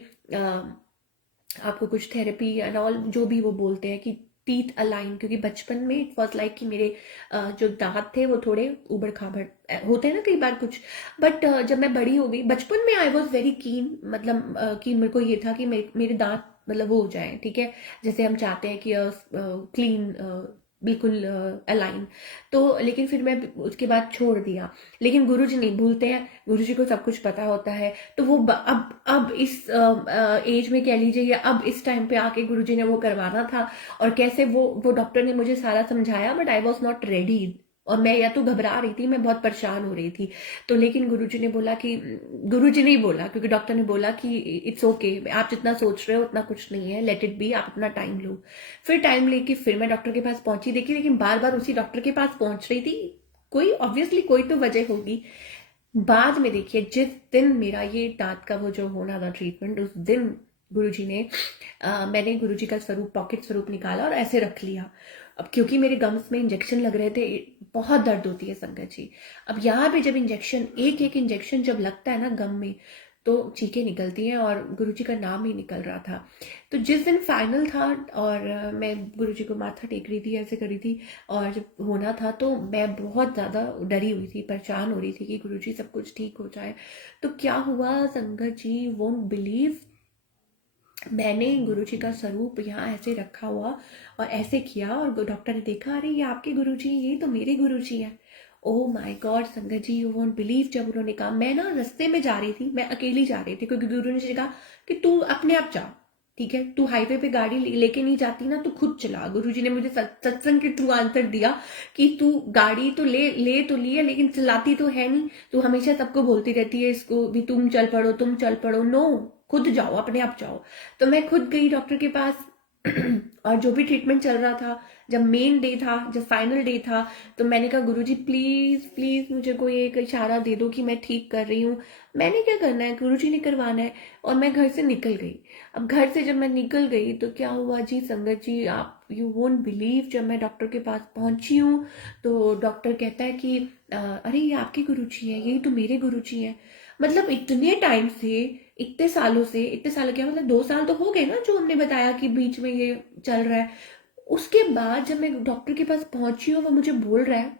आपको कुछ थेरेपी एंड ऑल, जो भी वो बोलते हैं, कि टीथ अलाइन, क्योंकि बचपन में इट वॉज लाइक कि मेरे जो दांत थे वो थोड़े उबड़ खाबड़ होते हैं ना कई बार कुछ। बट जब मैं बड़ी हो गई, बचपन में आई वॉज वेरी कीन, मतलब कि मेरे को ये था कि मेरे दांत मतलब वो हो जाए, ठीक है, जैसे हम चाहते हैं कि क्लीन, बिल्कुल अलाइन। तो लेकिन फिर मैं उसके बाद छोड़ दिया। लेकिन गुरुजी नहीं भूलते हैं, गुरुजी को सब कुछ पता होता है। तो वो अब इस एज में कह लीजिए, या अब इस टाइम पे आके गुरुजी ने वो करवाना था। और कैसे वो डॉक्टर ने मुझे सारा समझाया, but I was not ready. और मैं या तो घबरा रही थी, मैं बहुत परेशान हो रही थी। तो लेकिन गुरुजी ने बोला कि, गुरुजी नहीं बोला क्योंकि डॉक्टर ने बोला कि इट्स ओके, आप जितना सोच रहे हो उतना कुछ नहीं है, लेट इट बी, आप अपना टाइम लो। फिर टाइम लेके फिर मैं डॉक्टर के पास पहुंची। देखी, लेकिन बार बार उसी डॉक्टर के पास पहुंच रही थी, कोई ऑब्वियसली कोई तो वजह होगी। बाद में देखिए, जिस दिन मेरा ये दांत का वो जो होना था ट्रीटमेंट, उस दिन गुरुजी ने मैंने गुरुजी का स्वरूप, पॉकेट स्वरूप निकाला और ऐसे रख लिया। अब क्योंकि मेरे गम्स में इंजेक्शन लग रहे थे, बहुत दर्द होती है संगत जी। अब यहाँ पे जब इंजेक्शन, एक एक इंजेक्शन जब लगता है ना गम में, तो चीखें निकलती हैं, और गुरुजी का नाम ही निकल रहा था। तो जिस दिन फाइनल था, और मैं गुरुजी को माथा टेक रही थी, ऐसे करी थी, और जब होना था तो मैं बहुत ज़्यादा डरी हुई थी, परेशान हो रही थी कि गुरुजी सब कुछ ठीक हो जाए। तो क्या हुआ संगत जी, वोंट बिलीव, मैंने गुरुजी का स्वरूप यहाँ ऐसे रखा हुआ और ऐसे किया, और डॉक्टर ने देखा, अरे ये आपके गुरुजी, ये तो मेरे गुरुजी हैं। ओह माय गॉड संगत जी, यू वोंट बिलीव, जब उन्होंने कहा, मैं ना रास्ते में जा रही थी, मैं अकेली जा रही थी, क्योंकि गुरु ने कहा कि तू अपने आप जा, ठीक है, तू हाईवे पे गाड़ी लेके नहीं जाती ना, तू खुद चला। गुरुजी ने मुझे सत्संग के थ्रू आंसर दिया कि तू गाड़ी तो ले तो ली है, लेकिन चलाती तो है नहीं, तू हमेशा सबको बोलती रहती है इसको भी, तुम चल पड़ो, तुम चल पड़ो, नो, खुद जाओ, अपने आप जाओ। तो मैं खुद गई डॉक्टर के पास। और जो भी ट्रीटमेंट चल रहा था, जब मेन डे था, जब फाइनल डे था, तो मैंने कहा गुरुजी प्लीज प्लीज मुझे कोई एक इशारा दे दो कि मैं ठीक कर रही हूँ, मैंने क्या करना है, गुरुजी ने करवाना है। और मैं घर से निकल गई। अब घर से जब मैं निकल गई तो क्या हुआ जी संगत जी, आप यू वोंट बिलीव, जब मैं डॉक्टर के पास पहुंची हूँ तो डॉक्टर कहता है कि अरे ये आपके गुरुजी है, यही तो मेरे गुरुजी है। मतलब इतने टाइम से, इतने सालों से, इतने साल क्या मतलब 2 साल तो हो गए ना, जो हमने बताया कि बीच में ये चल रहा है। उसके बाद जब मैं डॉक्टर के पास पहुंची हूँ, वो मुझे बोल रहा है,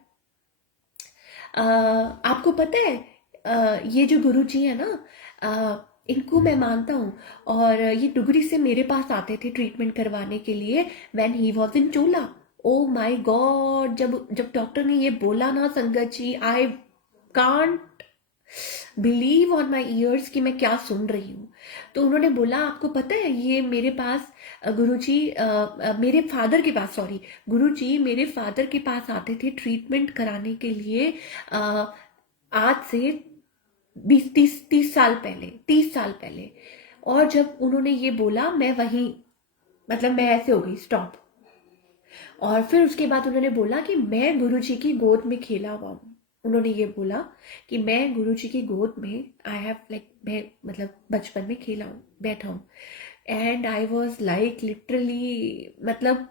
आपको पता है ये जो गुरुजी है ना, इनको मैं मानता हूँ, और ये डुगरी से मेरे पास आते थे ट्रीटमेंट करवाने के लिए, when he was in Chola. Oh my god, जब जब डॉक्टर ने ये बोला ना संगत जी, I can't believe on my ears कि मैं क्या सुन रही हूँ। तो उन्होंने बोला, आपको पता है ये मेरे पास गुरुजी, मेरे फादर के पास, सॉरी, गुरुजी मेरे फादर के पास आते थे ट्रीटमेंट कराने के लिए, अ, आज से 20 30 30 साल पहले, 30 साल पहले। और जब उन्होंने ये बोला, मैं वहीं, मतलब मैं ऐसे हो गई स्टॉप। और फिर उसके बाद उन्होंने बोला कि मैं गुरुजी की गोद में खेला हुआ हूँ। उन्होंने ये बोला कि मैं गुरुजी की गोद में, आई हैव लाइक, मैं मतलब बचपन में खेला हूँ, बैठा हूँ। And I was like literally, मतलब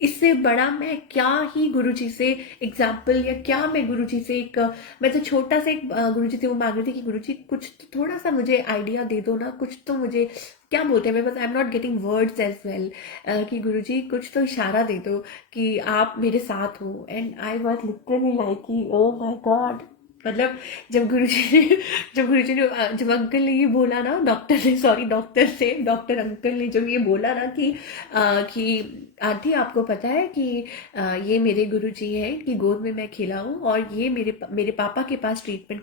इससे बड़ा मैं क्या ही गुरुजी से एग्जाम्पल, या क्या मैं गुरुजी से एक, मैं तो छोटा सा एक गुरुजी से वो मांग रही थी कि गुरुजी कुछ तो थोड़ा सा मुझे आइडिया दे दो ना, कुछ तो मुझे, क्या बोलते हैं, मैं बस I am not getting words as well, कि गुरुजी कुछ तो इशारा दे दो कि आप मेरे साथ हो। And I was literally like कि ओ माय गॉड, मतलब जब गुरुजी ने जब अंकल ने ये बोला ना, डॉक्टर ने, सॉरी डॉक्टर से, डॉक्टर अंकल ने जब ये बोला ना कि आंटी आपको पता है कि ये मेरे गुरुजी हैं कि गोद में मैं खिला हूँ, और ये मेरे पापा के पास ट्रीटमेंट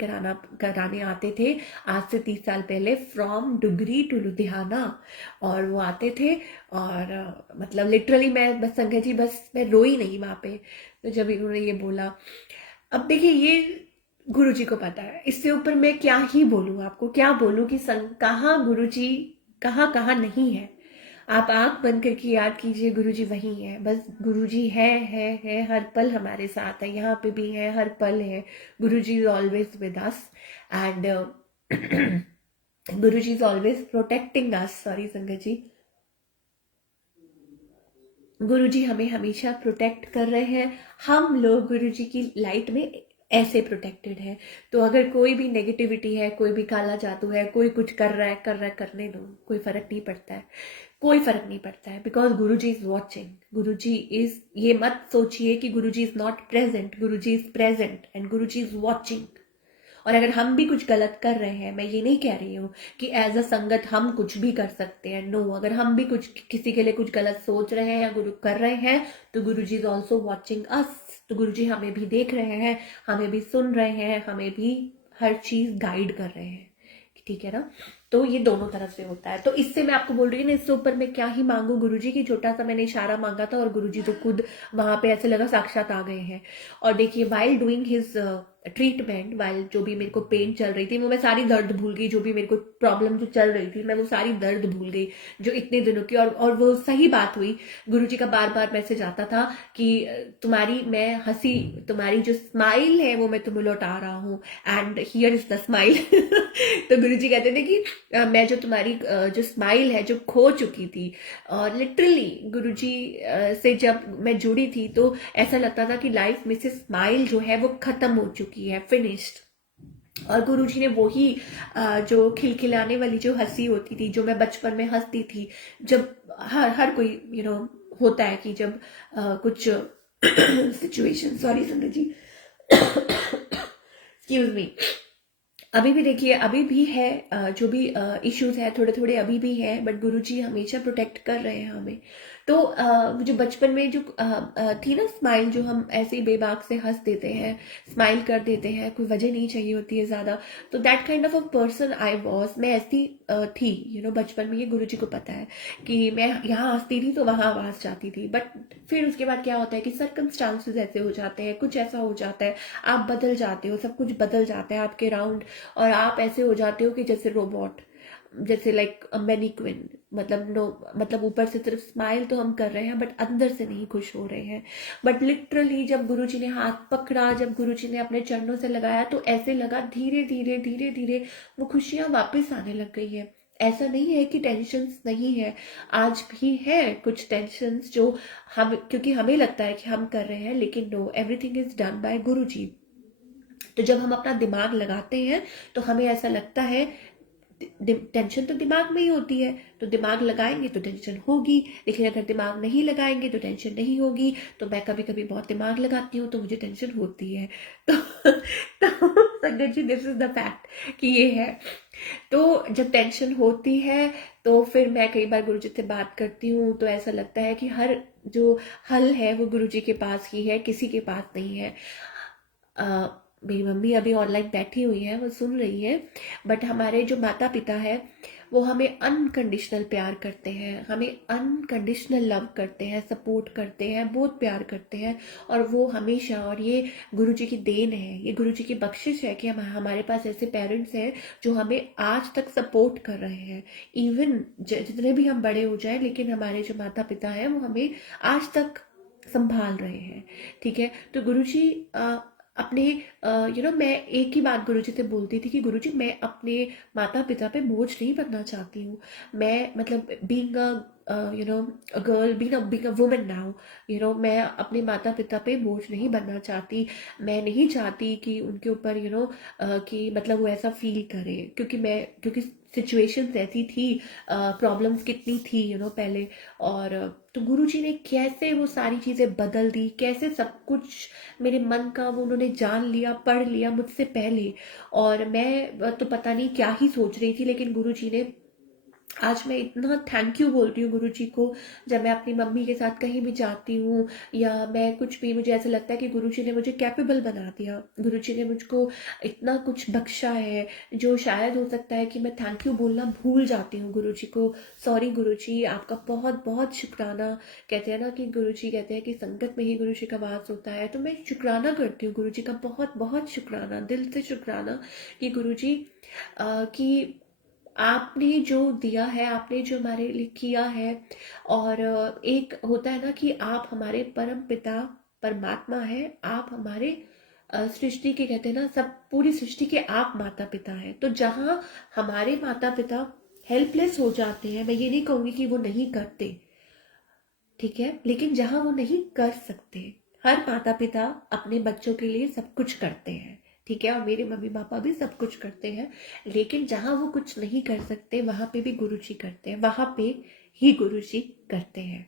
कराने आते थे आज से 30 साल पहले, फ्रॉम डुगरी टू लुधियाना। और वो आते थे, और मतलब लिटरली मैं बस संगत जी, बस मैं रोई नहीं वहां पे। तो जब इन्होंने ये बोला, अब देखिए ये गुरुजी को पता है, इससे ऊपर मैं क्या ही बोलूं, आपको क्या बोलूं कि कहाँ गुरुजी, कहाँ कहाँ नहीं है। आप आंख बंद करके याद कीजिए, गुरुजी वही है, बस गुरुजी है, हर पल हमारे साथ है, यहाँ पे भी है, हर पल है। Guruji is always with us, and Guruji is always protecting us, sorry sangat ji, गुरुजी हमें हमेशा प्रोटेक्ट कर रहे हैं। हम लोग गुरुजी की लाइट में ऐसे प्रोटेक्टेड है। तो अगर कोई भी नेगेटिविटी है, कोई भी काला जादू है, कोई कुछ कर रहा है, करने दो, कोई फर्क नहीं पड़ता है, कोई फर्क नहीं पड़ता है, because Guruji is watching. Guruji is, ये मत सोचिए कि Guruji is not present, Guruji is present and Guruji is watching. और अगर हम भी कुछ गलत कर रहे हैं, मैं ये नहीं कह रही हूँ कि एज अ संगत हम कुछ भी कर सकते हैं, नो, अगर हम भी कुछ किसी के लिए कुछ गलत सोच रहे हैं या गुरु कर रहे हैं, तो गुरु जी इज ऑल्सो वॉचिंग अस। तो गुरु जी हमें भी देख रहे हैं, हमें भी सुन रहे हैं, हमें भी हर चीज गाइड कर रहे हैं, ठीक है ना। तो ये दोनों तरफ से होता है। तो इससे मैं आपको बोल रही हूँ ना, इससे ऊपर मैं क्या ही मांगू गुरुजी की, छोटा सा मैंने इशारा मांगा था और गुरुजी तो खुद वहां पे ऐसे लगा साक्षात आ गए हैं। और देखिए while doing his treatment, while जो भी मेरे को पेन चल रही थी, वो मैं सारी दर्द भूल गई, जो भी मेरे को प्रॉब्लम जो चल रही थी, मैं वो सारी दर्द भूल गई जो इतने दिनों की। और वो सही बात हुई, गुरुजी का बार बार मैसेज आता था कि तुम्हारी मैं हंसी, तुम्हारी जो स्माइल है वो मैं तुम्हें लौटा रहा हूँ, and here is the smile. तो गुरुजी कहते थे कि मैं जो तुम्हारी जो स्माइल है जो खो चुकी थी, और लिटरली गुरुजी से जब मैं जुड़ी थी तो ऐसा लगता था कि लाइफ में से स्माइल जो है वो खत्म हो चुकी है, फिनिश्ड। और गुरुजी ने वही जो खिलखिलाने वाली जो हंसी होती थी, जो मैं बचपन में हंसती थी, जब हर हर कोई होता है कि जब कुछ सिचुएशन, सॉरी संगत जी, एक्सक्यूज मी, अभी भी देखिए, अभी भी है जो भी इश्यूज है थोड़े थोड़े अभी भी है, बट गुरुजी हमेशा प्रोटेक्ट कर रहे हैं हमें। तो जो बचपन में जो थी ना स्माइल, जो हम ऐसे ही बेबाक से हंस देते हैं, स्माइल कर देते हैं, कोई वजह नहीं चाहिए होती है ज्यादा, तो that kind of a person I was, मैं ऐसी थी बचपन में। ये गुरुजी को पता है कि मैं यहाँ हंसती थी तो वहां आवाज जाती थी, बट फिर उसके बाद क्या होता है कि सर्कमस्टांसेस ऐसे हो जाते हैं, कुछ ऐसा हो जाता है, आप बदल जाते हो, सब कुछ बदल जाता है आपके राउंड, और आप ऐसे हो जाते हो कि जैसे रोबोट, जैसे लाइक मैनीक्विन, मतलब नो, मतलब ऊपर से सिर्फ स्माइल तो हम कर रहे हैं बट अंदर से नहीं खुश हो रहे हैं। बट लिटरली जब गुरुजी ने हाथ पकड़ा, जब गुरुजी ने अपने चरणों से लगाया, तो ऐसे लगा धीरे धीरे धीरे धीरे वो खुशियां वापस आने लग गई है। ऐसा नहीं है कि टेंशन्स नहीं है, आज भी है कुछ टेंशन्स जो हम, क्योंकि हमें लगता है कि हम कर रहे हैं, लेकिन no, everything is done by Guruji. तो जब हम अपना दिमाग लगाते हैं तो हमें ऐसा लगता है टेंशन तो दिमाग में ही होती है, तो दिमाग लगाएंगे तो टेंशन होगी, लेकिन अगर दिमाग नहीं लगाएंगे तो टेंशन नहीं होगी। तो मैं कभी कभी बहुत दिमाग लगाती हूँ तो मुझे टेंशन होती है। तो संगत जी, दिस इज द फैक्ट कि ये है। तो जब टेंशन होती है तो फिर मैं कई बार गुरुजी से बात करती हूँ, तो ऐसा लगता है कि हर जो हल है वो गुरुजी के पास ही है, किसी के पास नहीं है। मेरी मम्मी अभी ऑनलाइन बैठी हुई है, वो सुन रही है, बट हमारे जो माता पिता है वो हमें अनकंडीशनल प्यार करते हैं, हमें अनकंडीशनल लव करते हैं, सपोर्ट करते हैं, बहुत प्यार करते हैं। और वो हमेशा, और ये गुरुजी की देन है, ये गुरुजी की बख्शिश है कि हमारे पास ऐसे पेरेंट्स हैं जो हमें आज तक सपोर्ट कर रहे हैं। इवन जितने भी हम बड़े हो जाए, लेकिन हमारे जो माता पिता हैं वो हमें आज तक संभाल रहे हैं, ठीक है। तो गुरुजी अपने मैं एक ही बात गुरुजी से बोलती थी कि गुरुजी मैं अपने माता पिता पे बोझ नहीं बनना चाहती हूँ। मैं मतलब being a a girl, being a woman now, मैं अपने माता पिता पे बोझ नहीं बनना चाहती। मैं नहीं चाहती कि उनके ऊपर कि मतलब वो ऐसा फील करे, क्योंकि सिचुएशंस ऐसी थी, प्रॉब्लम्स कितनी थी पहले। और तो गुरुजी ने कैसे वो सारी चीज़ें बदल दी, कैसे सब कुछ मेरे मन का वो उन्होंने जान लिया, पढ़ लिया मुझसे पहले। और मैं तो पता नहीं क्या ही सोच रही थी, लेकिन गुरुजी ने, आज मैं इतना थैंक यू बोलती हूँ गुरुजी को। जब मैं अपनी मम्मी के साथ कहीं भी जाती हूँ या मैं कुछ भी, मुझे ऐसा लगता है कि गुरुजी ने मुझे कैपेबल बना दिया, गुरुजी ने मुझको इतना कुछ बख्शा है, जो शायद हो सकता है कि मैं थैंक यू बोलना भूल जाती हूँ गुरुजी को। सॉरी गुरुजी, आपका बहुत बहुत शुक्राना। कहते हैं ना कि गुरुजी कहते हैं कि संगत में ही गुरुजी का वास होता है, तो मैं शुक्राना करती हूँ गुरुजी का, बहुत बहुत शुक्राना, दिल से शुक्राना कि गुरुजी कि आपने जो दिया है, आपने जो हमारे लिए किया है। और एक होता है ना कि आप हमारे परम पिता परमात्मा है, आप हमारे सृष्टि के, कहते हैं ना, सब पूरी सृष्टि के आप माता पिता हैं। तो जहाँ हमारे माता पिता हेल्पलेस हो जाते हैं, मैं ये नहीं कहूँगी कि वो नहीं करते, ठीक है, लेकिन जहाँ वो नहीं कर सकते, हर माता पिता अपने बच्चों के लिए सब कुछ करते हैं, ठीक है, और मेरे मम्मी पापा भी सब कुछ करते हैं। लेकिन जहाँ वो कुछ नहीं कर सकते, वहां पे भी गुरुजी करते हैं, वहां पे ही गुरुजी करते हैं।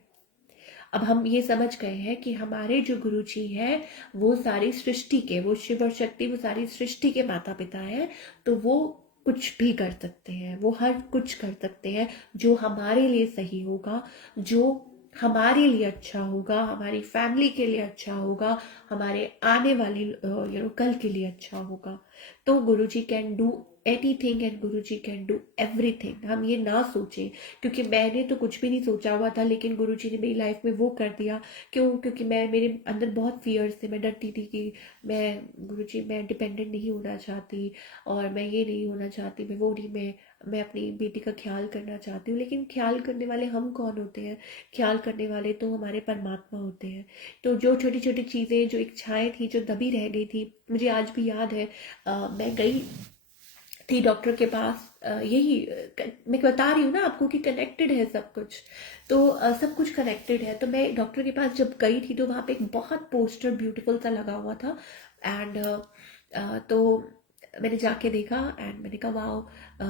अब हम ये समझ गए हैं कि हमारे जो गुरुजी हैं, वो सारी सृष्टि के, वो शिव और शक्ति, वो सारी सृष्टि के माता पिता हैं। तो वो कुछ भी कर सकते हैं, वो हर कुछ कर सकते हैं जो हमारे लिए सही होगा, जो हमारे लिए अच्छा होगा, हमारी फैमिली के लिए अच्छा होगा, हमारे आने वाली कल के लिए अच्छा होगा। तो Guruji can do anything and Guruji can do everything. हम ये ना सोचें, क्योंकि मैंने तो कुछ भी नहीं सोचा हुआ था, लेकिन गुरुजी ने मेरी लाइफ में वो कर दिया। क्यों? क्योंकि मेरे अंदर बहुत फियर्स थे, मैं डरती थी कि मैं डिपेंडेंट नहीं होना चाहती, और मैं ये नहीं होना चाहती, मैं वो नहीं, मैं अपनी बेटी का ख्याल करना चाहती हूँ। लेकिन ख्याल करने वाले हम कौन होते हैं? ख्याल करने वाले तो हमारे परमात्मा होते हैं। तो जो छोटी छोटी चीज़ें, जो इच्छाएं थी, जो दबी रह गई थी, मुझे आज भी याद है, मैं गई थी डॉक्टर के पास। मैं बता रही हूँ ना आपको कि कनेक्टेड है सब कुछ। तो सब कुछ कनेक्टेड है। तो मैं डॉक्टर के पास जब गई थी, तो वहाँ पे एक बहुत पोस्टर ब्यूटीफुल सा लगा हुआ था। एंड तो मैंने जाके देखा एंड मैंने कहा वाओ,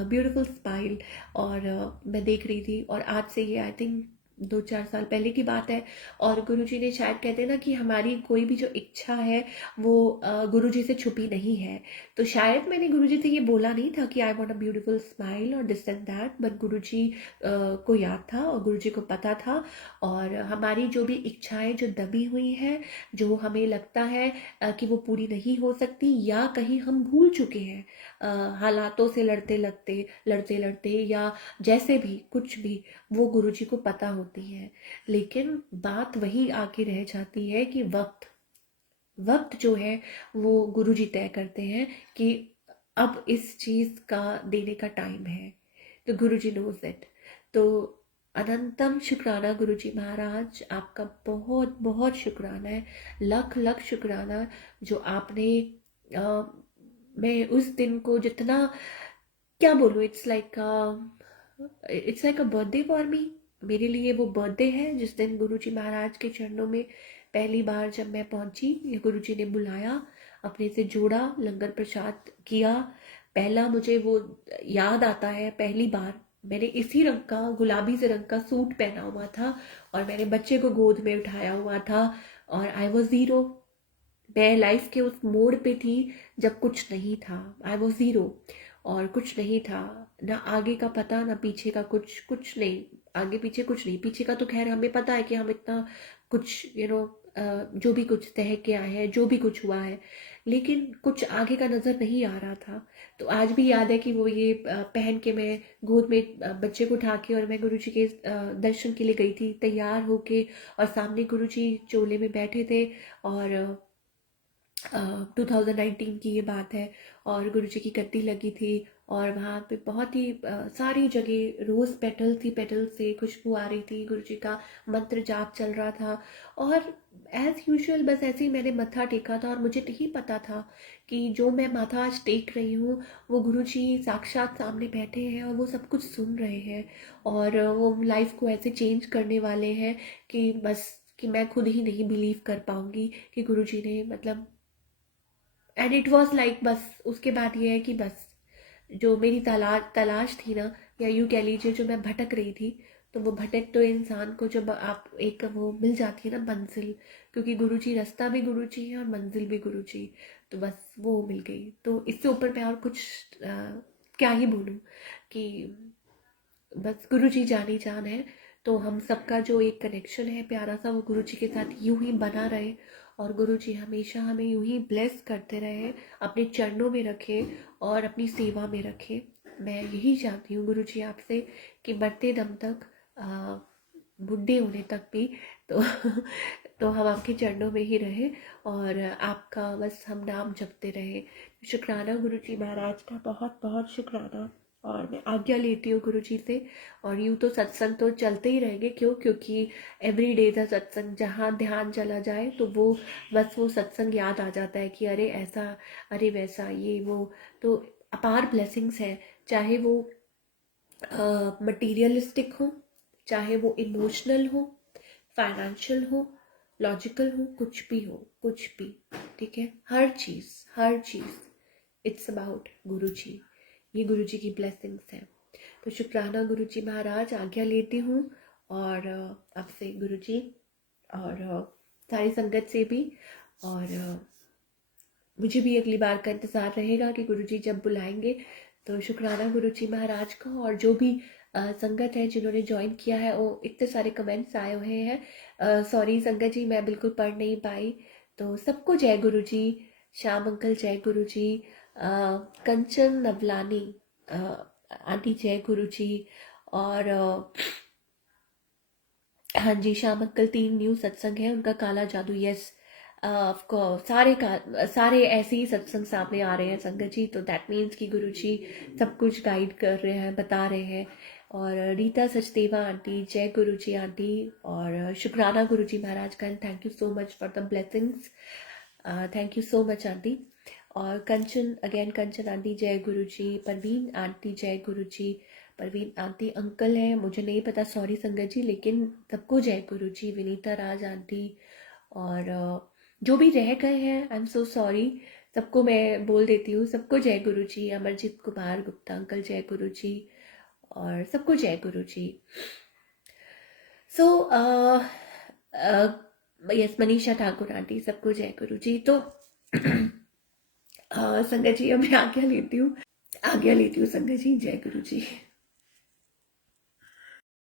ब्यूटीफुल स्माइल। और मैं देख रही थी, और आज से ये आई थिंक 2-4 साल पहले की बात है। और गुरुजी ने शायद, कहते हैं ना कि हमारी कोई भी जो इच्छा है, वो गुरुजी से छुपी नहीं है। तो शायद मैंने गुरुजी से ये बोला नहीं था कि I want a beautiful smile और दिस एंड दैट, बट गुरुजी को याद था और गुरुजी को पता था। और हमारी जो भी इच्छाएं जो दबी हुई हैं, जो हमें लगता है कि वो पूरी नहीं हो सकती, या कहीं हम भूल चुके हैं, हालातों से लड़ते लड़ते या जैसे भी कुछ भी, वो गुरुजी को पता होती है। लेकिन बात वही आके रह जाती है कि वक्त, वक्त जो है वो गुरुजी तय करते हैं कि अब इस चीज का देने का टाइम है। तो गुरुजी नोज इट। तो अनंतम शुक्राना गुरुजी महाराज, आपका बहुत बहुत शुक्राना है, लख लख शुक्राना। जो आपने अ, मैं उस दिन को जितना, क्या बोलूँ, it's like a birthday for me. मेरे लिए वो बर्थडे है जिस दिन गुरुजी महाराज के चरणों में पहली बार जब मैं पहुंची, ये गुरुजी ने बुलाया, अपने से जोड़ा, लंगर प्रसाद किया। पहला मुझे वो याद आता है, पहली बार मैंने इसी रंग का, गुलाबी से रंग का सूट पहना हुआ था, और मैंने बच्चे को गोद में उठाया हुआ था। और आई वॉज जीरो। मैं लाइफ के उस मोड़ पे थी जब कुछ नहीं था। आई वॉज जीरो, और कुछ नहीं था, ना आगे का पता, ना पीछे का, कुछ कुछ नहीं। आगे पीछे कुछ नहीं, पीछे का तो खैर हमें पता है कि हम इतना कुछ जो भी कुछ तह के आए हैं, जो भी कुछ हुआ है, लेकिन कुछ आगे का नजर नहीं आ रहा था। तो आज भी याद है कि वो ये पहन के मैं गोद में बच्चे को उठा के, और मैं गुरुजी के दर्शन के लिए गई थी तैयार होके, और सामने गुरुजी चोले में बैठे थे। और 2019 की ये बात है, और गुरुजी की गद्दी लगी थी, और वहाँ पे बहुत ही सारी जगह रोज़ पेटल से खुशबू आ रही थी, गुरुजी का मंत्र जाप चल रहा था। और एज़ यूजुअल बस ऐसे ही मैंने मत्था टेका था, और मुझे नहीं पता था कि जो मैं माथा आज टेक रही हूँ वो गुरुजी साक्षात सामने बैठे हैं और वो सब कुछ सुन रहे हैं, और वो लाइफ को ऐसे चेंज करने वाले हैं कि बस, कि मैं खुद ही नहीं बिलीव कर पाऊंगी कि गुरुजी ने मतलब। एंड इट वॉज लाइक, बस उसके बाद ये है कि बस जो मेरी तलाश थी ना, या यूँ कह लीजिए जो मैं भटक रही थी, तो वो भटक तो इंसान को जब आप एक वो मिल जाती है ना मंजिल, क्योंकि गुरुजी रास्ता भी गुरुजी है और मंजिल भी गुरुजी, तो बस वो मिल गई। तो इससे ऊपर मैं और कुछ क्या ही बोलूँ, कि बस गुरुजी जानी जान है। तो हम सबका जो एक कनेक्शन है प्यारा सा, वो गुरुजी के साथ यूं ही बना रहे, और गुरुजी हमेशा हमें यूं ही ब्लेस करते रहे, अपने चरणों में रखे और अपनी सेवा में रखे। मैं यही चाहती हूँ गुरुजी आपसे कि मरते दम तक, बूढ़े होने तक भी, तो तो हम आपके चरणों में ही रहे, और आपका बस हम नाम जपते रहे। शुक्राना गुरुजी महाराज का, बहुत बहुत शुक्राना। और मैं आज्ञा लेती हूँ गुरुजी से। और यूँ तो सत्संग तो चलते ही रहेंगे, क्यों, क्योंकि एवरी डे का सत्संग, जहाँ ध्यान चला जाए तो वो बस वो सत्संग याद आ जाता है कि अरे ऐसा, अरे वैसा, ये वो। तो अपार ब्लेसिंग्स है, चाहे वो मटीरियलिस्टिक हो, चाहे वो इमोशनल हो, फाइनेंशियल हो, लॉजिकल हो, कुछ भी हो, कुछ भी, ठीक है, हर चीज़, हर चीज़, इट्स अबाउट गुरु जी। ये गुरु जी की ब्लेसिंग्स हैं। तो शुक्राना गुरु जी महाराज, आज्ञा लेती हूँ, और आपसे गुरु जी, और सारी संगत से भी, और मुझे भी अगली बार का इंतज़ार रहेगा कि गुरुजी जब बुलाएंगे। तो शुक्राना गुरुजी महाराज का। और जो भी संगत है जिन्होंने ज्वाइन किया है, वो इतने सारे कमेंट्स आए हुए हैं, सॉरी संगत जी, मैं बिल्कुल पढ़ नहीं पाई। तो सबको जय गुरु जी। श्याम अंकल जय गुरु जी। कंचन नवलानी आंटी जय गुरु जी। और हाँ जी, श्याम अंकल 3 न्यू सत्संग है उनका, काला जादू, यस ऑफ कोर्स, सारे ऐसे ही सत्संग सामने आ रहे हैं संगत जी, तो दैट मीन्स कि गुरु जी सब कुछ गाइड कर रहे हैं, बता रहे हैं। और रीता सचदेवा आंटी जय गुरु जी आंटी, और शुक्राना गुरु जी महाराज का, and thank you so much for the blessings, thank you so much aunty. और कंचन अगेन, कंचन आंटी जय गुरु जी। परवीन आंटी जय गुरु जी। परवीन आंटी अंकल है, मुझे नहीं पता, सॉरी संगत जी, लेकिन सबको जय गुरु जी। विनीता राज आंटी, और जो भी रह गए हैं आई एम सो सॉरी, सबको मैं बोल देती हूँ, सबको जय गुरु जी। अमरजीत कुमार गुप्ता अंकल जय गुरु जी, और सबको जय Guru ji. So yes, Manisha Thakur aunty सबको जय गुरु जी। तो संगत जी अब मैं आज्ञा लेती हूँ, संगत जी, जय गुरु जी।